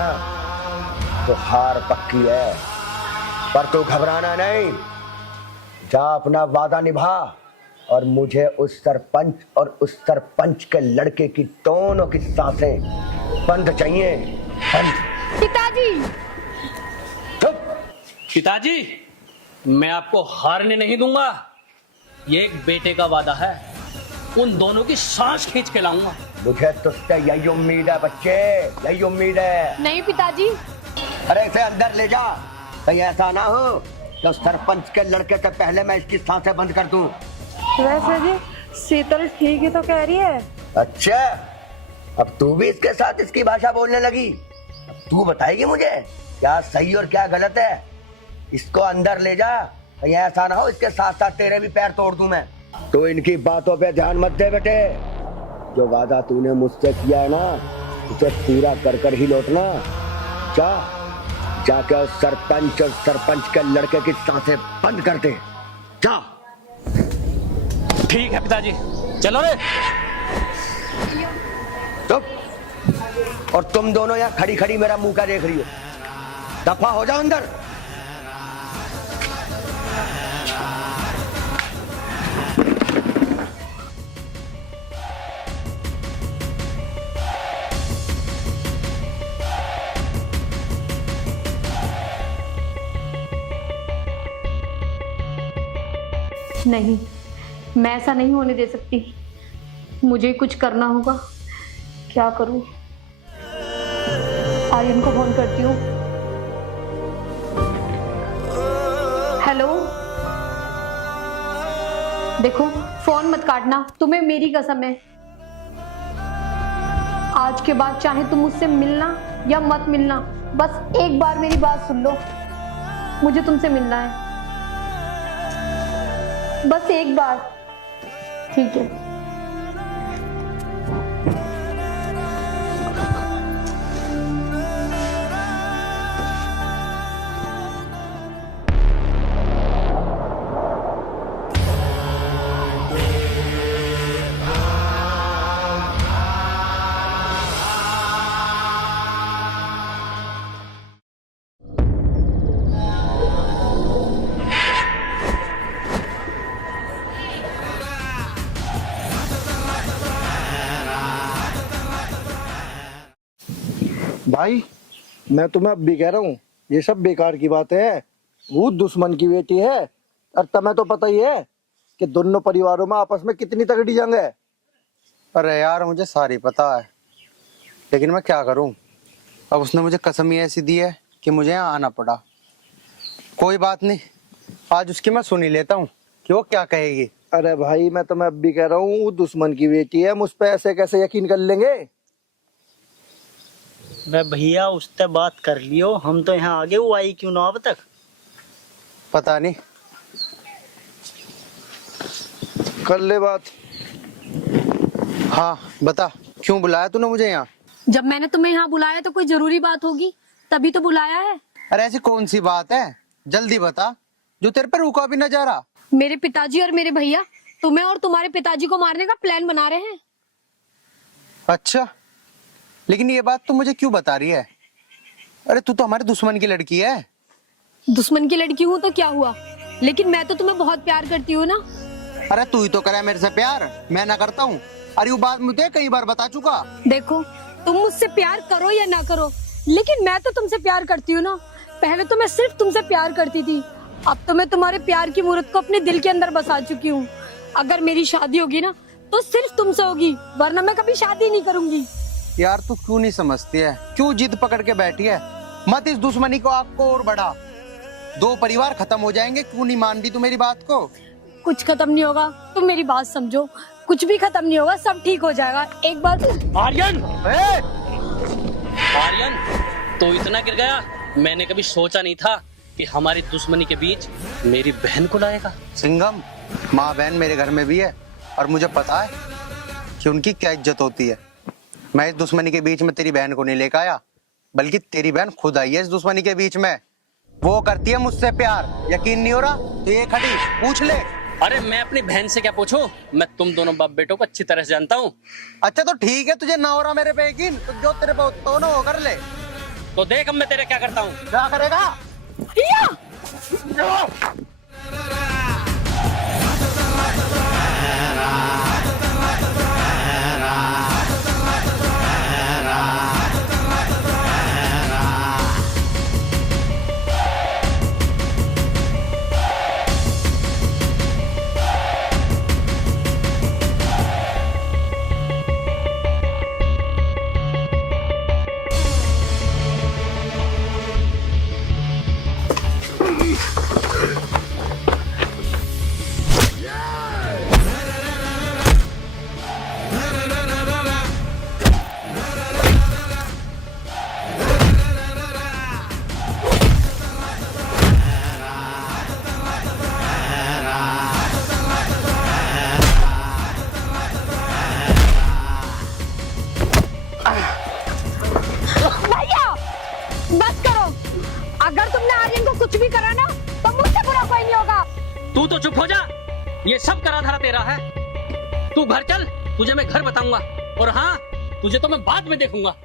तो हार पक्की है, पर तू घबराना नहीं। जा अपना वादा निभा और मुझे उस सरपंच और उस सरपंच के लड़के की दोनों की सांसें बंद चाहिए, बंद। पिताजी चुप। पिताजी, मैं आपको हारने नहीं दूंगा। ये एक बेटे का वादा है, उन दोनों की सांस खींच के लाऊंगा। मुझे तुझसे यही उम्मीद है बच्चे, यही उम्मीद है। नहीं पिताजी। अरे इसे अंदर ले जा, कहीं ऐसा ना हो तो सरपंच के लड़के से पहले मैं इसकी सांसें बंद कर दूं। वैसे जी शीतल ठीक ही तो कह रही है। अच्छा, अब तू भी इसके साथ इसकी भाषा बोलने लगी। अब तू बताएगी मुझे क्या सही और क्या गलत है। इसको अंदर ले जा, कहीं ऐसा ना हो इसके साथ साथ तेरे भी पैर तोड़ दूं मैं। तो इनकी बातों पे ध्यान मत दे बेटे। जो वादा तूने मुझसे किया है ना, उसे पूरा कर कर ही लौटना। जा जाके उस सरपंच और सरपंच के लड़के की सांसें बंद कर दे। जा। ठीक है पिताजी, चलो रे। चुप। और तुम दोनों यहाँ खड़ी खड़ी मेरा मुंह का देख रही हो, दफा हो जाओ अंदर। नहीं, मैं ऐसा नहीं होने दे सकती। मुझे कुछ करना होगा। क्या करूं? आर्यन को फोन करती हूँ। हेलो, देखो फोन मत काटना, तुम्हें मेरी कसम है। आज के बाद चाहे तुम मुझसे मिलना या मत मिलना, बस एक बार मेरी बात सुन लो। मुझे तुमसे मिलना है, बस एक बार। ठीक है। भाई मैं तुम्हें अब भी कह रहा हूँ, ये सब बेकार की बात है। वो दुश्मन की बेटी है, और तुम्हें तो पता ही है कि दोनों परिवारों में आपस में कितनी तगड़ी जंग है। अरे यार मुझे सारी पता है, लेकिन मैं क्या करूं। अब उसने मुझे कसम ही ऐसी दी है कि मुझे यहाँ आना पड़ा। कोई बात नहीं, आज उसकी मैं सुन ही लेता हूँ कि वो क्या कहेगी। अरे भाई मैं तुम्हें अब भी कह रहा हूँ, वो दुश्मन की बेटी है, मुझ पे ऐसे कैसे यकीन कर लेंगे। मैं भैया उससे बात कर लियो, हम तो यहाँ आगे वो आई क्यों ना अब तक। पता नहीं, कर ले बात। हाँ बता, क्यों बुलाया तूने मुझे यहाँ? जब मैंने तुम्हें यहाँ बुलाया तो कोई जरूरी बात होगी, तभी तो बुलाया है। अरे ऐसी कौन सी बात है, जल्दी बता, जो तेरे पे रुका भी ना जा रहा। मेरे पिताजी और मेरे भैया तुम्हें और तुम्हारे पिताजी को मारने का प्लान बना रहे हैं। अच्छा, लेकिन ये बात तू मुझे क्यों बता रही है? अरे तू तो हमारे दुश्मन की लड़की है। दुश्मन की लड़की हूँ तो क्या हुआ, लेकिन मैं तो तुम्हें बहुत प्यार करती हूँ ना। अरे तू ही तो करे मेरे से प्यार, मैं ना करता हूँ। अरे वो बात मुझे कई बार बता चुका। देखो तुम मुझसे प्यार करो या ना करो, लेकिन मैं तो तुमसे प्यार करती हूँ ना। पहले तो मैं सिर्फ तुमसे प्यार करती थी, अब तो मैं तुम्हारे प्यार की मूर्त को अपने दिल के अंदर बसा चुकी हूँ। अगर मेरी शादी होगी ना तो सिर्फ तुमसे होगी, वरना मैं कभी शादी नहीं करूंगी। यार तू क्यों नहीं समझती है, क्यों जिद पकड़ के बैठी है? मत इस दुश्मनी को आपको और बढ़ा, दो परिवार खत्म हो जाएंगे। क्यों नहीं मान रही तू मेरी बात को? कुछ खत्म नहीं होगा, तुम मेरी बात समझो। कुछ भी खत्म नहीं होगा, सब ठीक हो जाएगा। एक बार आर्यन, आर्यन तो इतना गिर गया। मैंने कभी सोचा नहीं था कि हमारी दुश्मनी के बीच मेरी बहन को लाएगा। सिंघम, माँ बहन मेरे घर में भी है, और मुझे पता है कि उनकी क्या इज्जत होती है। मैं इस दुश्मनी के बीच में तेरी बहन को नहीं लेकर आया, बल्कि तेरी बहन खुद आई है इस दुश्मनी के बीच में। वो करती है मुझसे प्यार, यकीन नहीं हो रहा तो ये खड़ी पूछ ले। अरे मैं अपनी बहन से क्या पूछूं, मैं तुम दोनों बाप बेटों को अच्छी तरह से जानता हूँ। अच्छा तो ठीक है, तुझे ना हो रहा मेरे पे यकीन, तो जो तेरे पे उत्तो ना वो कर ले। तो देख अब मैं तेरे क्या करता हूँ। क्या करेगा? भैया बस करो, अगर तुमने आर्यन को कुछ भी करा ना तो मुझसे बुरा कोई नहीं होगा। तू तो चुप हो जा, ये सब करा धरा तेरा है। तू घर चल, तुझे मैं घर बताऊंगा, और हाँ तुझे तो मैं बाद में देखूंगा।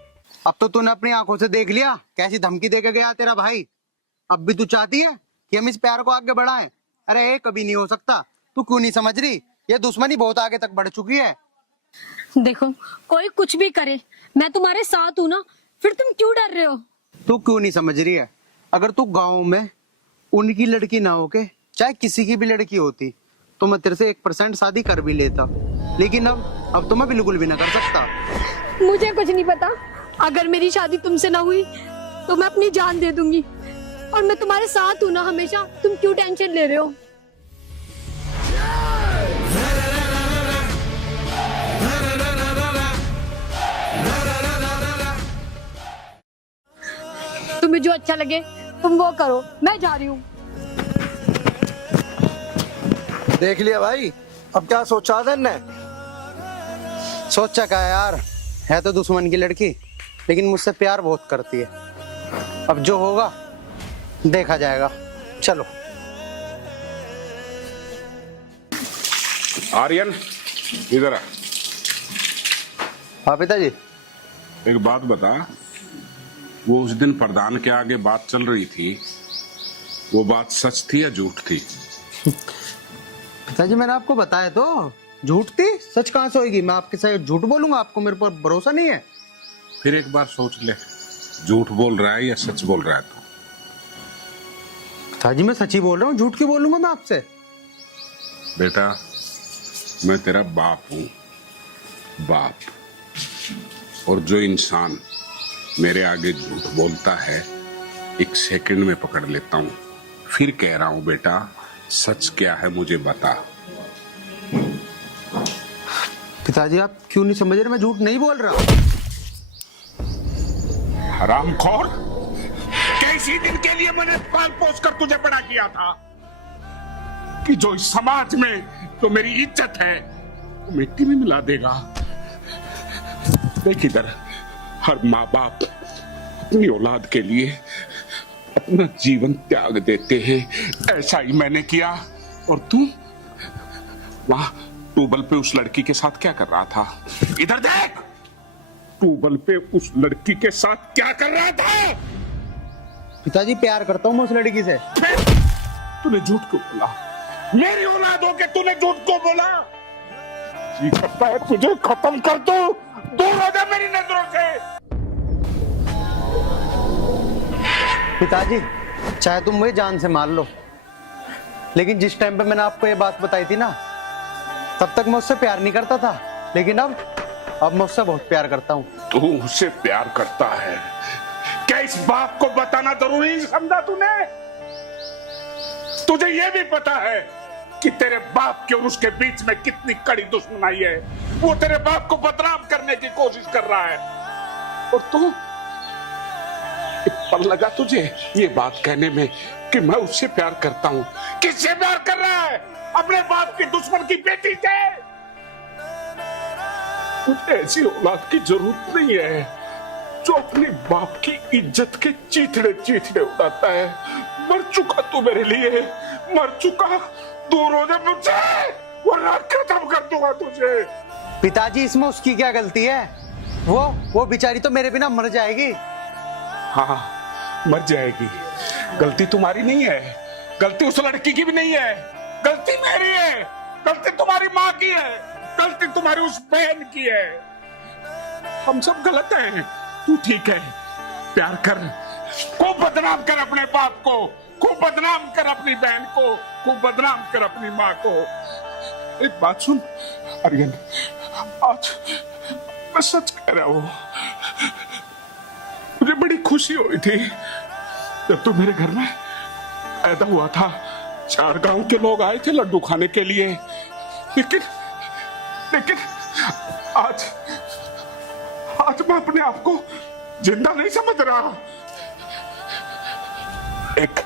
अब तो तूने अपनी आंखों से देख लिया कैसी धमकी देके गया तेरा भाई। अब भी तू चाहती है कि हम इस प्यार को आगे बढ़ाएं? अरे ये कभी नहीं हो सकता। तू क्यों नहीं समझ रही? ये दुश्मनी बहुत आगे तक बढ़ चुकी है। देखो कोई कुछ भी करे, मैं तुम्हारे साथ हूँ ना, फिर तुम क्यों डर रहे हो? तू क्यों नहीं समझ रही है? अगर तू गांव में उनकी लड़की ना होके चाहे किसी की भी लड़की होती तो मैं तेरे से 1% शादी कर भी लेता, लेकिन अब तो मैं बिल्कुल भी ना कर सकता। मुझे कुछ नहीं पता, अगर मेरी शादी तुमसे ना हुई तो मैं अपनी जान दे दूंगी, और मैं तुम्हारे साथ हूँ ना हमेशा। तुम क्यों टेंशन ले रहे हो? तुम्हें जो अच्छा लगे तुम वो करो, मैं जा रही हूँ। देख लिया भाई, अब क्या सोचा था ने? सोचा क्या यार, है तो दुश्मन की लड़की, लेकिन मुझसे प्यार बहुत करती है। अब जो होगा देखा जाएगा। चलो। आर्यन इधर आ। हाँ पिताजी। एक बात बता, वो उस दिन प्रधान के आगे बात चल रही थी, वो बात सच थी या झूठ थी? पिताजी मैंने आपको बताया तो, झूठ थी। सच कहाँ से होगी? मैं आपके साथ झूठ बोलूंगा? आपको मेरे पर भरोसा नहीं है? फिर एक बार सोच ले, झूठ बोल रहा है या सच बोल रहा है तू? पिताजी मैं सच ही बोल रहा हूँ, झूठ क्यों बोलूंगा मैं आपसे? बेटा मैं तेरा बाप हूं, बाप। और जो इंसान मेरे आगे झूठ बोलता है 1 सेकंड में पकड़ लेता हूं। फिर कह रहा हूं बेटा, सच क्या है मुझे बता। पिताजी आप क्यों नहीं समझ रहे? मैं झूठ नहीं बोल रहा। हरामखोर, कैसी दिन के लिए मैंने पाल पोस कर तुझे बड़ा किया था कि जो इस समाज में जो मेरी इज्जत है वो मिट्टी में मिला देगा। देख इधर, हर माँ बाप अपनी औलाद के लिए अपना जीवन त्याग देते हैं, ऐसा ही मैंने किया। और तू वहां ट्यूबवेल पे उस लड़की के साथ क्या कर रहा था? इधर देख, ट्यूबवेल पे उस लड़की के साथ क्या कर रहा था? पिताजी प्यार करता हूँ मैं उस लड़की से। तूने झूठ क्यों बोला? मेरी औलाद हो के तूने झूठ क्यों बोला? जी करता है तुझे खत्म कर दूं, दूर हो जा मेरी नजरों से। पिताजी चाहे तुम मुझे जान से मार लो, लेकिन जिस टाइम पे मैंने आपको ये बात बताई थी ना, तब तक मैं उससे प्यार नहीं करता था, लेकिन अब मैं उससे बहुत प्यार करता हूँ। तू उससे प्यार करता है? क्या इस बात को बताना जरूरी समझा तूने? तुझे यह भी पता है कि तेरे बाप के और उसके बीच में कितनी कड़ी दुश्मनी है? वो तेरे बाप को बदनाम करने की कोशिश कर रहा है, और तू एक पल लगा तुझे ये बात कहने में कि मैं उससे प्यार करता हूं? किससे प्यार कर रहा है? अपने बाप की दुश्मन की बेटी से। तुझे ऐसी औलाद की जरूरत नहीं है जो अपने बाप की इज्जत के चीथड़े चीथड़े उड़ाता है। मर चुका तू मेरे लिए, मर चुका। दूर हो जा मुझसे वरना खत्म कर दूंगा तुझे। पिताजी इसमें उसकी क्या गलती है? वो बेचारी तो मेरे बिना मर जाएगी। हाँ, मर जाएगी। गलती तुम्हारी नहीं है, गलती उस लड़की की भी नहीं है, गलती मेरी है, गलती तुम्हारी माँ की है, गलती तुम्हारी उस बहन की है। हम सब गलत हैं, तू ठीक है। प्यार कर, खूब बदनाम कर अपने बाप को, खूब बदनाम कर अपनी बहन को, खूब बदनाम कर अपनी माँ को। एक बात सुन आर्यन, आज मैं सच कह रहा हूँ, मुझे बड़ी खुशी हुई थी जब तू मेरे घर में पैदा हुआ था। 4 गांव के लोग आए थे लड्डू खाने के लिए, लेकिन आज मैं अपने आप को जिंदा नहीं समझ रहा। एक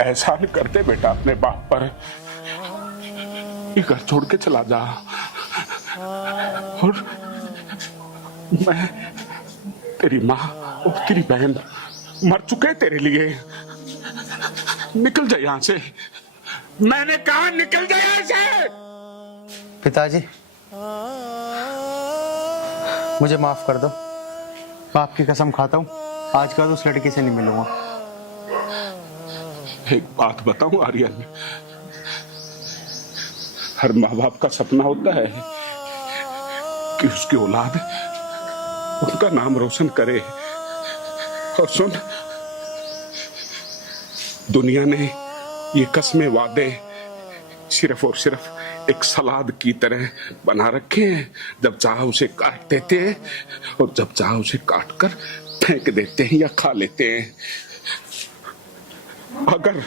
एहसान कर दे बेटा अपने बाप पर, ये घर छोड़ के चला जा। और मैं, तेरी माँ और तेरी बहन मर चुके तेरे लिए। निकल जा यहां से, मैंने कहा निकल जा यहां से। पिताजी मुझे माफ कर दो, मैं आपकी कसम खाता हूँ आज के बाद उस लड़की से नहीं मिलूंगा। एक बात बताऊं आर्यन, हर माँ बाप का सपना होता है कि उसकी औलाद उनका नाम रोशन करे। और सुन, दुनिया ने ये कस्में वादे सिर्फ और सिर्फ एक सलाद की तरह बना रखे हैं। जब चाहे उसे काट देते हैं और जब चाहे उसे काट कर फेंक देते हैं या खा लेते हैं। अगर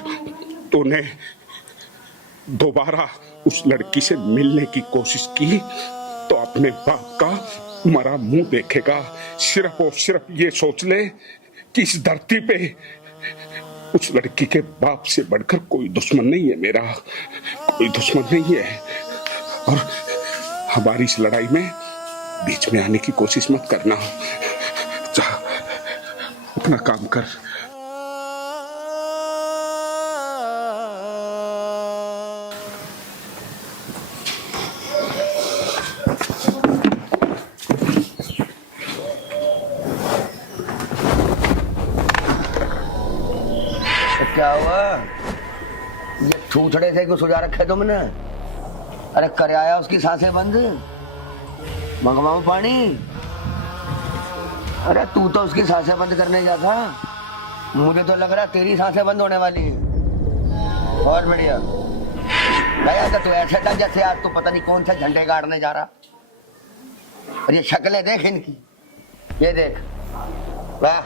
तूने दोबारा उस लड़की से मिलने की कोशिश की तो अपने बाप का मरा मुंह देखेगा। सिर्फ और सिर्फ ये सोच ले कि इस धरती पे उस लड़की के बाप से बढ़कर कोई दुश्मन नहीं है मेरा, कोई दुश्मन नहीं है। और हमारी इस लड़ाई में बीच में आने की कोशिश मत करना। जा अपना काम कर। क्या हुआ? ये छूछड़े से क्यों सुझा रखे तुमने? अरे कर आया उसकी सांसें बंद, मंगवाऊं पानी? अरे तू तो उसकी सांसें बंद करने जाता, मुझे तो लग रहा तेरी सांसें बंद होने वाली है। बहुत बढ़िया भैया, तो तू ऐसे था जैसे आज तो पता नहीं कौन से झंडे गाड़ने जा रहा। और ये शक्लें देख इनकी, ये देख, वाह,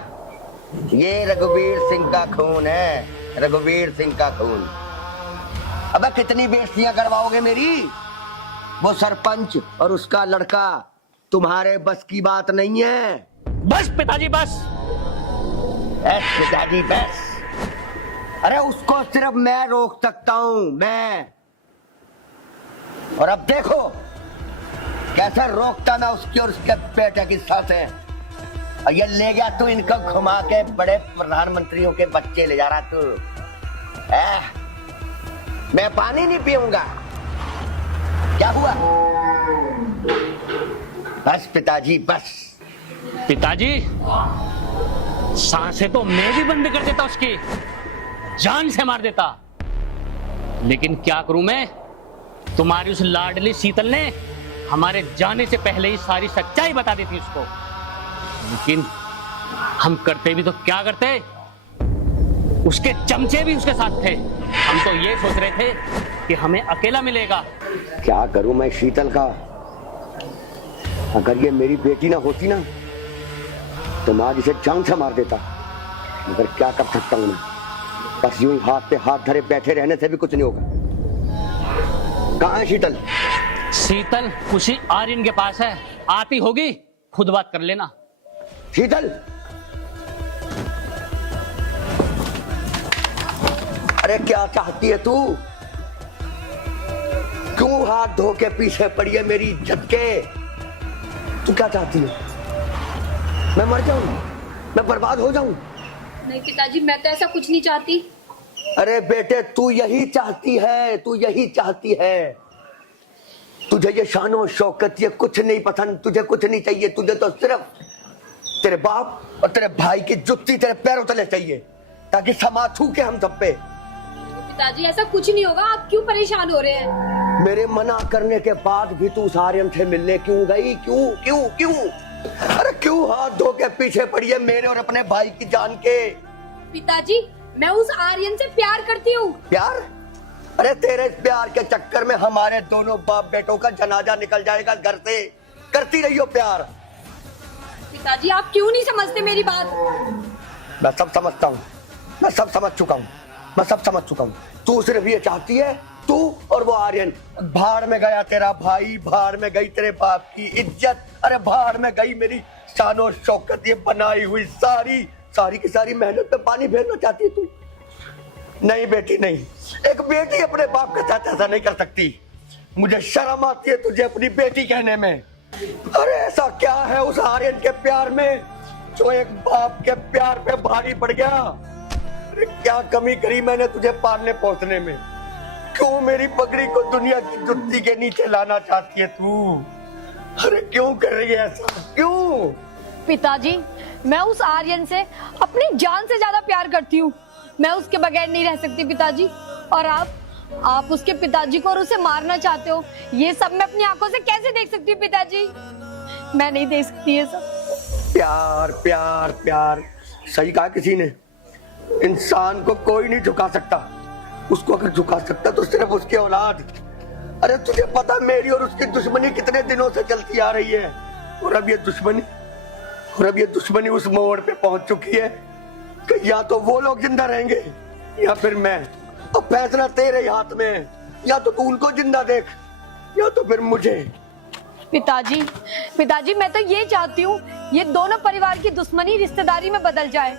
ये रघुवीर सिंह का खून है, रघुवीर सिंह का खून। अबे कितनी बेइज्जतियां करवाओगे मेरी? वो सरपंच और उसका लड़का तुम्हारे बस की बात नहीं है। बस पिताजी बस। पिताजी बस। अरे उसको सिर्फ मैं रोक सकता हूं, मैं। और अब देखो कैसे रोकता मैं उसकी और उसके बेटे की सांसें। और ये ले गया तू इनको घुमा के, बड़े प्रधानमंत्रियों के बच्चे ले जा रहा तू। मैं पानी नहीं पीऊंगा। क्या हुआ? बस पिताजी बस। पिताजी सांसें तो मैं भी बंद कर देता, उसकी जान से मार देता, लेकिन क्या करूं मैं? तुम्हारी उस लाडली शीतल ने हमारे जाने से पहले ही सारी सच्चाई बता दी थी उसको। लेकिन हम करते भी तो क्या करते, उसके चमचे भी उसके साथ थे। हम तो ये सोच रहे थे कि हमें अकेला मिलेगा। क्या करूं मैं शीतल का? अगर ये मेरी बेटी ना होती ना तो मैं आज इसे जान से मार देता। मगर क्या कर सकता हूं मैं? बस यूं ही हाथ पे हाथ धरे बैठे रहने से भी कुछ नहीं होगा। कहां है शीतल? शीतल उसी आर्यन के पास है, आती होगी, खुद बात कर लेना। शीतल, अरे क्या चाहती है तू? क्यों हाथ धो के पीछे पड़ी है मेरी इज्जत के? तू क्या चाहती है? मैं मर जाऊं? मैं बर्बाद हो जाऊं? नहीं पिताजी, मैं तो ऐसा कुछ नहीं चाहती। अरे बेटे, तू यही चाहती है, तू यही चाहती है। तुझे ये शान और शौकत ये कुछ नहीं पसंद, तुझे कुछ नहीं चाहिए। तुझे तो सिर्फ तेरे बाप और तेरे भाई की जुत्ती तेरे पैरों तले चाहिए, ताकि क्षमा थूके हम सब पे। पिताजी ऐसा कुछ नहीं होगा, आप क्यों परेशान हो रहे हैं? मेरे मना करने के बाद भी तू उस आर्यन से मिलने क्यों गई? क्यों क्यों क्यों? अरे क्यों हाथ धो के पीछे पड़ी है मेरे और अपने भाई की जान के? पिताजी मैं उस आर्यन से प्यार करती हूँ। प्यार? अरे तेरे इस प्यार के चक्कर में हमारे दोनों बाप बेटों का जनाजा निकल जाएगा घर से। करती रही हो प्यार। पिताजी आप क्यों नहीं समझते मेरी बात? मैं सब समझता हूँ, मैं सब समझ चुका हूँ, मैं सब समझ चुका हूँ। तू सिर्फ ये चाहती है, तू और वो आर्यन। भाड़ में गया तेरा भाई, भाड़ में गई तेरे बाप की इज्जत, अरे भाड़ में गई मेरी शानो शौकत, ये बनाई हुई सारी की सारी मेहनत पे पानी फेरना चाहती है तू? नहीं बेटी नहीं, एक बेटी अपने बाप के साथ ऐसा नहीं कर सकती। मुझे शर्म आती है तुझे अपनी बेटी कहने में। अरे ऐसा क्या है उस आर्यन के प्यार में जो एक बाप के प्यार पे भारी पड़ गया? अरे क्या कमी करी मैंने तुझे पालने पोसने में? क्यों मेरी पगड़ी को दुनिया की जुत्ती के नीचे लाना चाहती है तू? अरे क्यों कर रही है ऐसा, क्यों? पिताजी मैं उस आर्यन से अपनी जान से ज्यादा प्यार करती हूँ। मैं उसके बगैर नहीं रह सकती पिताजी। और आप उसके पिताजी को और उसे मारना चाहते हो, ये सब मैं अपनी आंखों से कैसे देख सकती हूँ पिताजी? मैं नहीं देख सकती ये सब। प्यार प्यार प्यार, सही कहा किसी ने। इंसान को कोई नहीं झुका सकता, उसको अगर झुका सकता तो सिर्फ उसकी औलाद। अरे तुझे पता मेरी और उसकी दुश्मनी कितने दिनों से चलती आ रही है, और अब ये दुश्मनी उस मोड़ पे पहुंच चुकी है कि या तो वो लोग जिंदा रहेंगे या फिर मैं। अब फैसला तेरे हाथ में है, या तो तू उनको जिंदा देख या तो फिर मुझे। पिताजी मैं तो ये चाहती हूँ ये दोनों परिवार की दुश्मनी रिश्तेदारी में बदल जाए।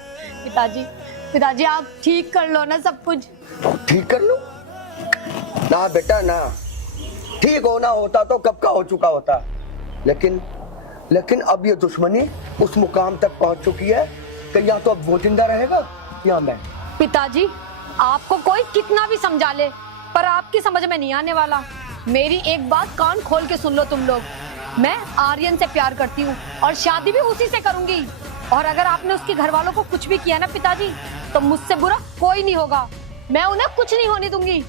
पिताजी आप ठीक कर लो ना सब कुछ। ठीक कर लो ना बेटा ना, ठीक होना होता तो कब का हो चुका होता। लेकिन अब ये दुश्मनी उस मुकाम तक पहुंच चुकी है कि या तो अब वो जिंदा रहेगा या मैं। पिताजी आपको कोई कितना भी समझा ले पर आपकी समझ में नहीं आने वाला। मेरी एक बात कान खोल के सुन लो तुम लोग, मैं आर्यन से प्यार करती हूँ और शादी भी उसी से करूंगी। और अगर आपने उसके घर वालों को कुछ भी किया ना पिताजी, तो मुझसे बुरा कोई नहीं होगा। मैं उन्हें कुछ नहीं होने दूंगी।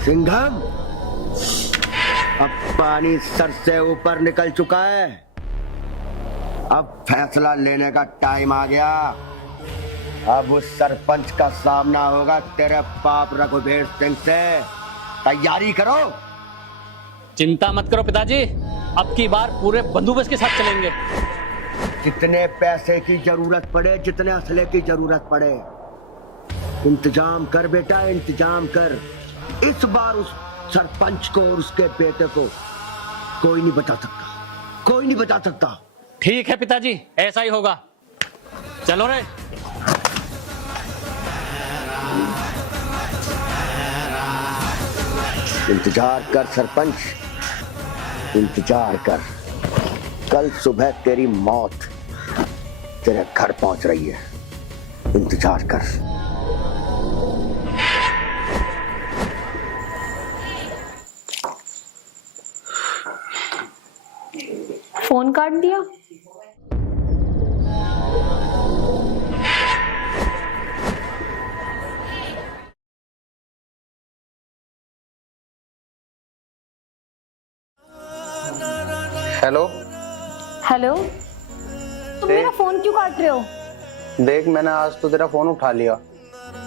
सिंघम, अब पानी सर से ऊपर निकल चुका है, अब फैसला लेने का टाइम आ गया। अब उस सरपंच का सामना होगा तेरे बाप रघुवीर सिंह से। तैयारी करो। चिंता मत करो पिताजी, अब की बार पूरे बंदोबस्त के साथ चलेंगे। जितने पैसे की जरूरत पड़े, जितने असले की जरूरत पड़े, इंतजाम कर बेटा, इंतजाम कर। इस बार उस सरपंच को और उसके बेटे को कोई नहीं बचा सकता, कोई नहीं बचा सकता। ठीक है पिताजी, ऐसा ही होगा। चलो रे। इंतजार कर सरपंच, इंतजार कर। कल सुबह तेरी मौत तेरे घर पहुंच रही है, इंतजार कर। फोन काट दिया। हेलो हेलो, तुम मेरा फोन क्यों काट रहे हो? देख, मैंने आज तो तेरा फोन उठा लिया,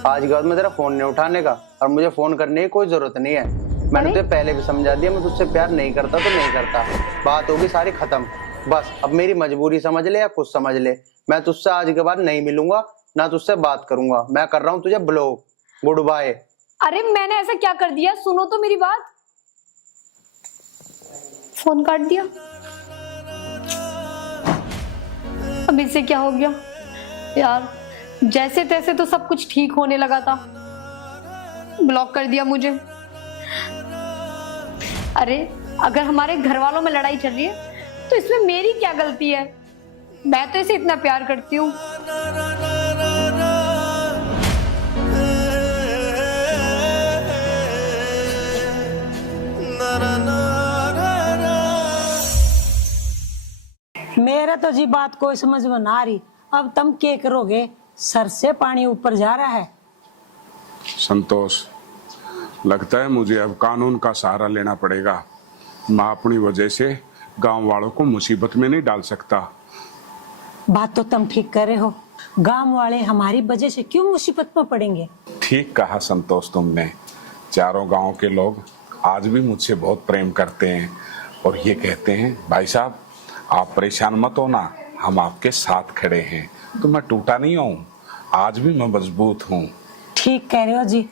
आज के बाद में तेरा फोन नहीं उठाने का, और मुझे फोन करने की कोई जरूरत नहीं है। मैंने तुझे पहले भी समझा दिया, मैं तुझसे प्यार नहीं करता तो नहीं करता, बात होगी सारी खत्म। बस अब मेरी मजबूरी समझ ले या कुछ समझ ले, मैं तुझसे आज के बाद नहीं मिलूंगा, ना तुझसे बात करूंगा। मैं कर रहा हूँ तुझे ब्लॉक, गुड बाय। अरे मैंने ऐसा क्या कर दिया? सुनो तो मेरी बात। फोन काट दिया। अब इससे क्या हो गया यार? जैसे तैसे तो सब कुछ ठीक होने लगा था, ब्लॉक कर दिया मुझे। अरे अगर हमारे घर वालों में लड़ाई चल रही है तो इसमें मेरी क्या गलती है? मैं तो इसे इतना प्यार करती हूँ। मेरे तो जी बात कोई समझ में ना आ रही। अब तुम क्या करोगे? सर से पानी ऊपर जा रहा है। संतोष, लगता है मुझे अब कानून का सहारा लेना पड़ेगा। मैं अपनी वजह से गांव वालों को मुसीबत में नहीं डाल सकता। बात तो तुम ठीक कर रहे हो। गांव वाले हमारी वजह से क्यों मुसीबत में पड़ेंगे? ठीक कहा संतोष तुमने। चारों गांव के लोग आज भी मुझसे बहुत प्रेम करते हैं और ये कहते हैं, भाई साहब आप परेशान मत होना, हम आपके साथ खड़े हैं। तो मैं टूटा नहीं हूँ, आज भी मैं मजबूत हूँ। ठीक कह रहे हो जी,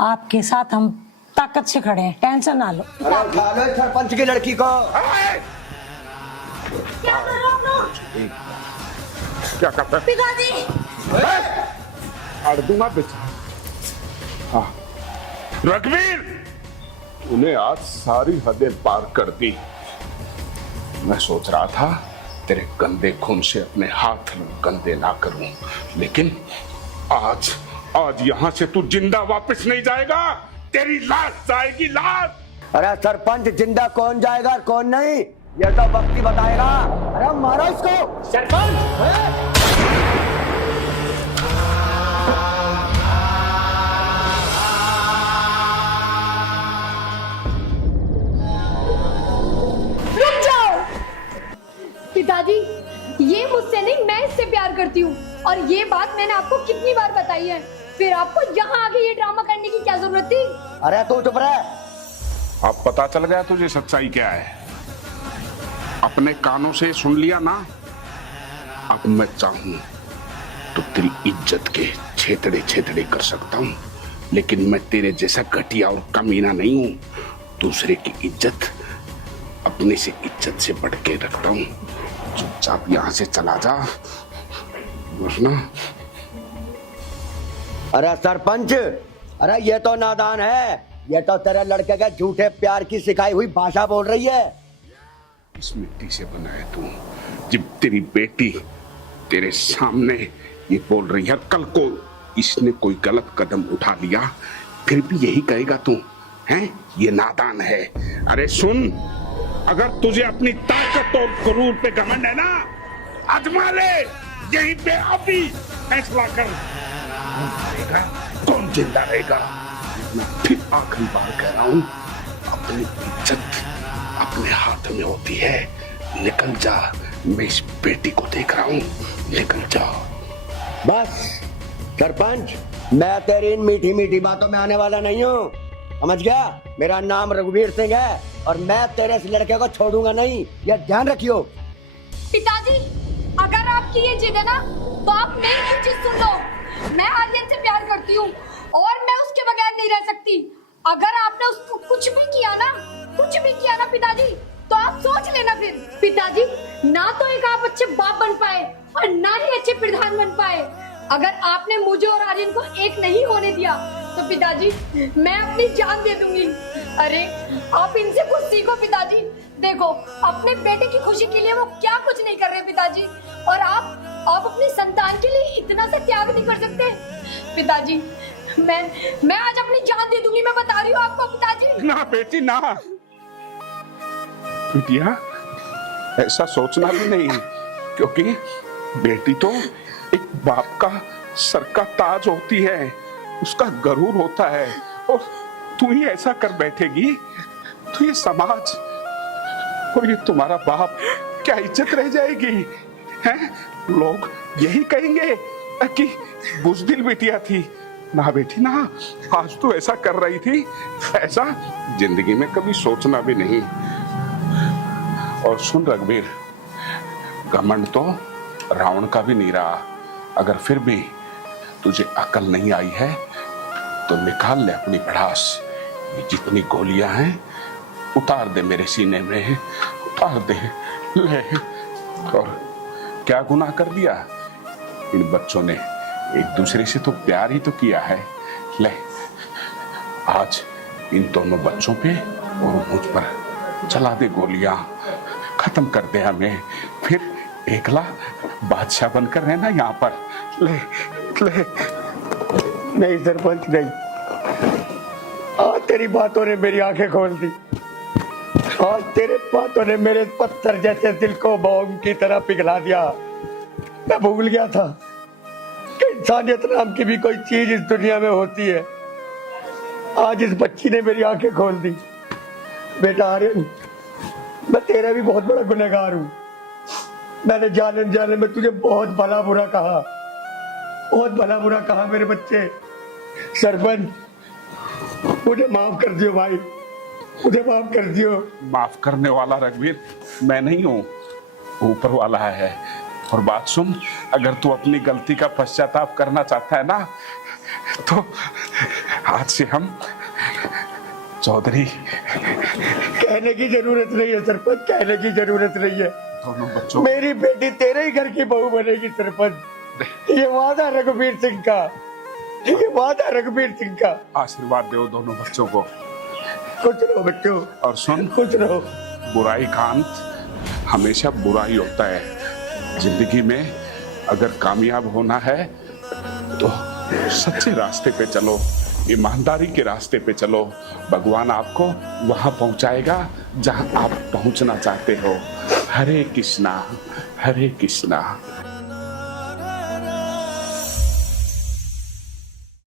आपके साथ हम ताकत से खड़े हैं, टेंशन ना लो। अरे उठा लो इस सरपंच की लड़की को। क्या कर रहे हो लोग? क्या करता है? पिताजी! अड़ दूंगा बेटा। हाँ रघुवीर, उन्हें आज सारी हदें पार कर दी। मैं सोच रहा था तेरे गंदे खून से अपने हाथ गंदे ना करूं, लेकिन आज यहां से तू जिंदा वापस नहीं जाएगा। तेरी लाश जाएगी, लाश। अरे सरपंच, जिंदा कौन जाएगा और कौन नहीं, ये तो वक्त ही बताएगा। अरे मारो इसको। सरपंच! पिताजी, ये मुझसे नहीं, मैं इससे प्यार करती हूँ और ये बात मैंने आपको कितनी बार बताई है, फिर आपको यहाँ आके ये ड्रामा करने की क्या जरूरत थी? अरे तू चुप रह। अब पता चल गया तुझे सच्चाई क्या है। अपने कानों से सुन लिया ना। अब मैं चाहूं तो तेरी इज्जत के छेतड़े छेतड़े कर सकता हूं, लेकिन मैं तेरे जैसा घटिया और कमीना नहीं हूं। दूसरे की इज्जत अपने से इज्जत से बढ़ के रखता हूं। चुपचाप यहां से चला जा, वरना। अरे सरपंच, अरे ये तो नादान है, ये तो तेरे लड़के के झूठे प्यार की सिखाई हुई भाषा बोल रही है। इस मिट्टी से बना है तू। जब तेरी बेटी तेरे सामने ये बोल रही है, कल को इसने कोई गलत कदम उठा लिया, फिर भी यही कहेगा तू हैं ये नादान है। अरे सुन, अगर तुझे अपनी ताकत और गुरूर पे घमंड है ना, आजमा ले, यहीं पे अभी फैसला कर। कौन जिंदा रहेगा? मैं फिर आखिरी बार कह रहा हूं, अपनी इज्जत अपने हाथ में होती है। निकल जा, मैं इस बेटी को देख रहा हूं, निकल जा। बस सरपंच, मैं तेरी इन मीठी मीठी बातों में आने वाला नहीं हूँ, समझ गया? मेरा नाम रघुवीर सिंह है और मैं तेरे इस लड़के को छोड़ूंगा नहीं, यह ध्यान रखियो। पिताजी, अगर आपकी ये जिद है ना, तो आप मेरी एक चीज सुन लो। मैं आर्यन से प्यार करती हूँ और मैं उसके बगैर नहीं रह सकती। अगर आपने उसको कुछ भी किया ना पिताजी, तो आप सोच लेना फिर। पिताजी, ना तो एक आप अच्छे बाप बन पाए और ना ही अच्छे प्रधान बन पाए। अगर आपने मुझे और आर्यन को एक नहीं होने दिया, तो पिताजी मैं अपनी जान दे दूंगी। अरे आप इनसे कुछ सीखो पिताजी। देखो, अपने बेटे की खुशी के लिए वो क्या कुछ नहीं कर रहे पिताजी, और आप अपनी संतान के लिए इतना सा त्याग नहीं कर सकते पिताजी। मैं आज अपनी जान दे दूंगी, मैं बता रही हूँ आपको पिताजी। ना बेटी ना, बिटिया ऐसा सोचना भी नहीं, क्योंकि बेटी तो एक बाप का सर का ताज होती है, उसका गरूर होता है, और तू ही ऐसा कर बैठेगी तो ये समाज और ये तुम्हारा बाप क्या इज्जत रह जाएगी? हैं? लोग यही कहेंगे कि बुज़दिल बिटिया थी। ना बेटी ना, आज तो ऐसा कर रही थी, ऐसा जिंदगी में कभी सोचना भी नहीं। और सुन रघुवीर, घमंड तो रावण का भी नहीं रहा। अगर फिर भी तुझे अकल नहीं आई है तो निकाल ले अपनी भड़ास। ये जितनी गोलियां हैं उतार दे मेरे सीने में, उतार दे ले। और क्या गुनाह कर दिया? इन बच्चों ने एक दूसरे से तो प्यार ही तो किया है। ले, आज इन दोनों बच्चों पे और मुझ पर चला दे गोलियां, खत्म कर दे हमें, फिर एकला बादशाह बनकर रहना यहाँ पर। ले ले। नहीं सरपंच नहीं, आज तेरी बातों ने मेरी आंखें खोल दी। आज तेरे बातों ने मेरे पत्थर जैसे दिल को बॉम्ब की तरह पिघला दिया। मैं भूल गया था कि इंसानियत नाम की भी कोई चीज इस दुनिया में होती है। आज इस बच्ची ने मेरी आंखें खोल दी। बेटा आर्यन, मैं तेरा भी बहुत बड़ा गुनहगार हूँ। मैंने जाने जाने में तुझे बहुत भला बुरा कहा, बहुत भला बुरा कहा मेरे बच्चे। सरपंच, मुझे माफ कर दियो भाई, मुझे माफ कर दियो। माफ करने वाला रघुवीर मैं नहीं हूँ, ऊपर वाला है। और बात सुन, अगर तू अपनी गलती का पश्चाताप करना चाहता है ना, तो आज से हम चौधरी। कहने की जरूरत नहीं है सरपंच, कहने की जरूरत नहीं है। दोनों बच्चों, मेरी बेटी तेरे ही घर की बहू बनेगी सरपंच। ये वादा रघुवीर सिंह का, ये वादा रघुवीर सिंह का। आशीर्वाद दो दोनों बच्चों को। खुश रहो बच्चों, और सुन, खुश रहो। बुराई का अंत हमेशा बुरा ही होता है। जिंदगी में अगर कामयाब होना है तो सच्चे रास्ते पे चलो, ईमानदारी के रास्ते पे चलो। भगवान आपको वहां पहुंचाएगा जहां आप पहुंचना चाहते हो। हरे कृष्णा, हरे कृष्णा।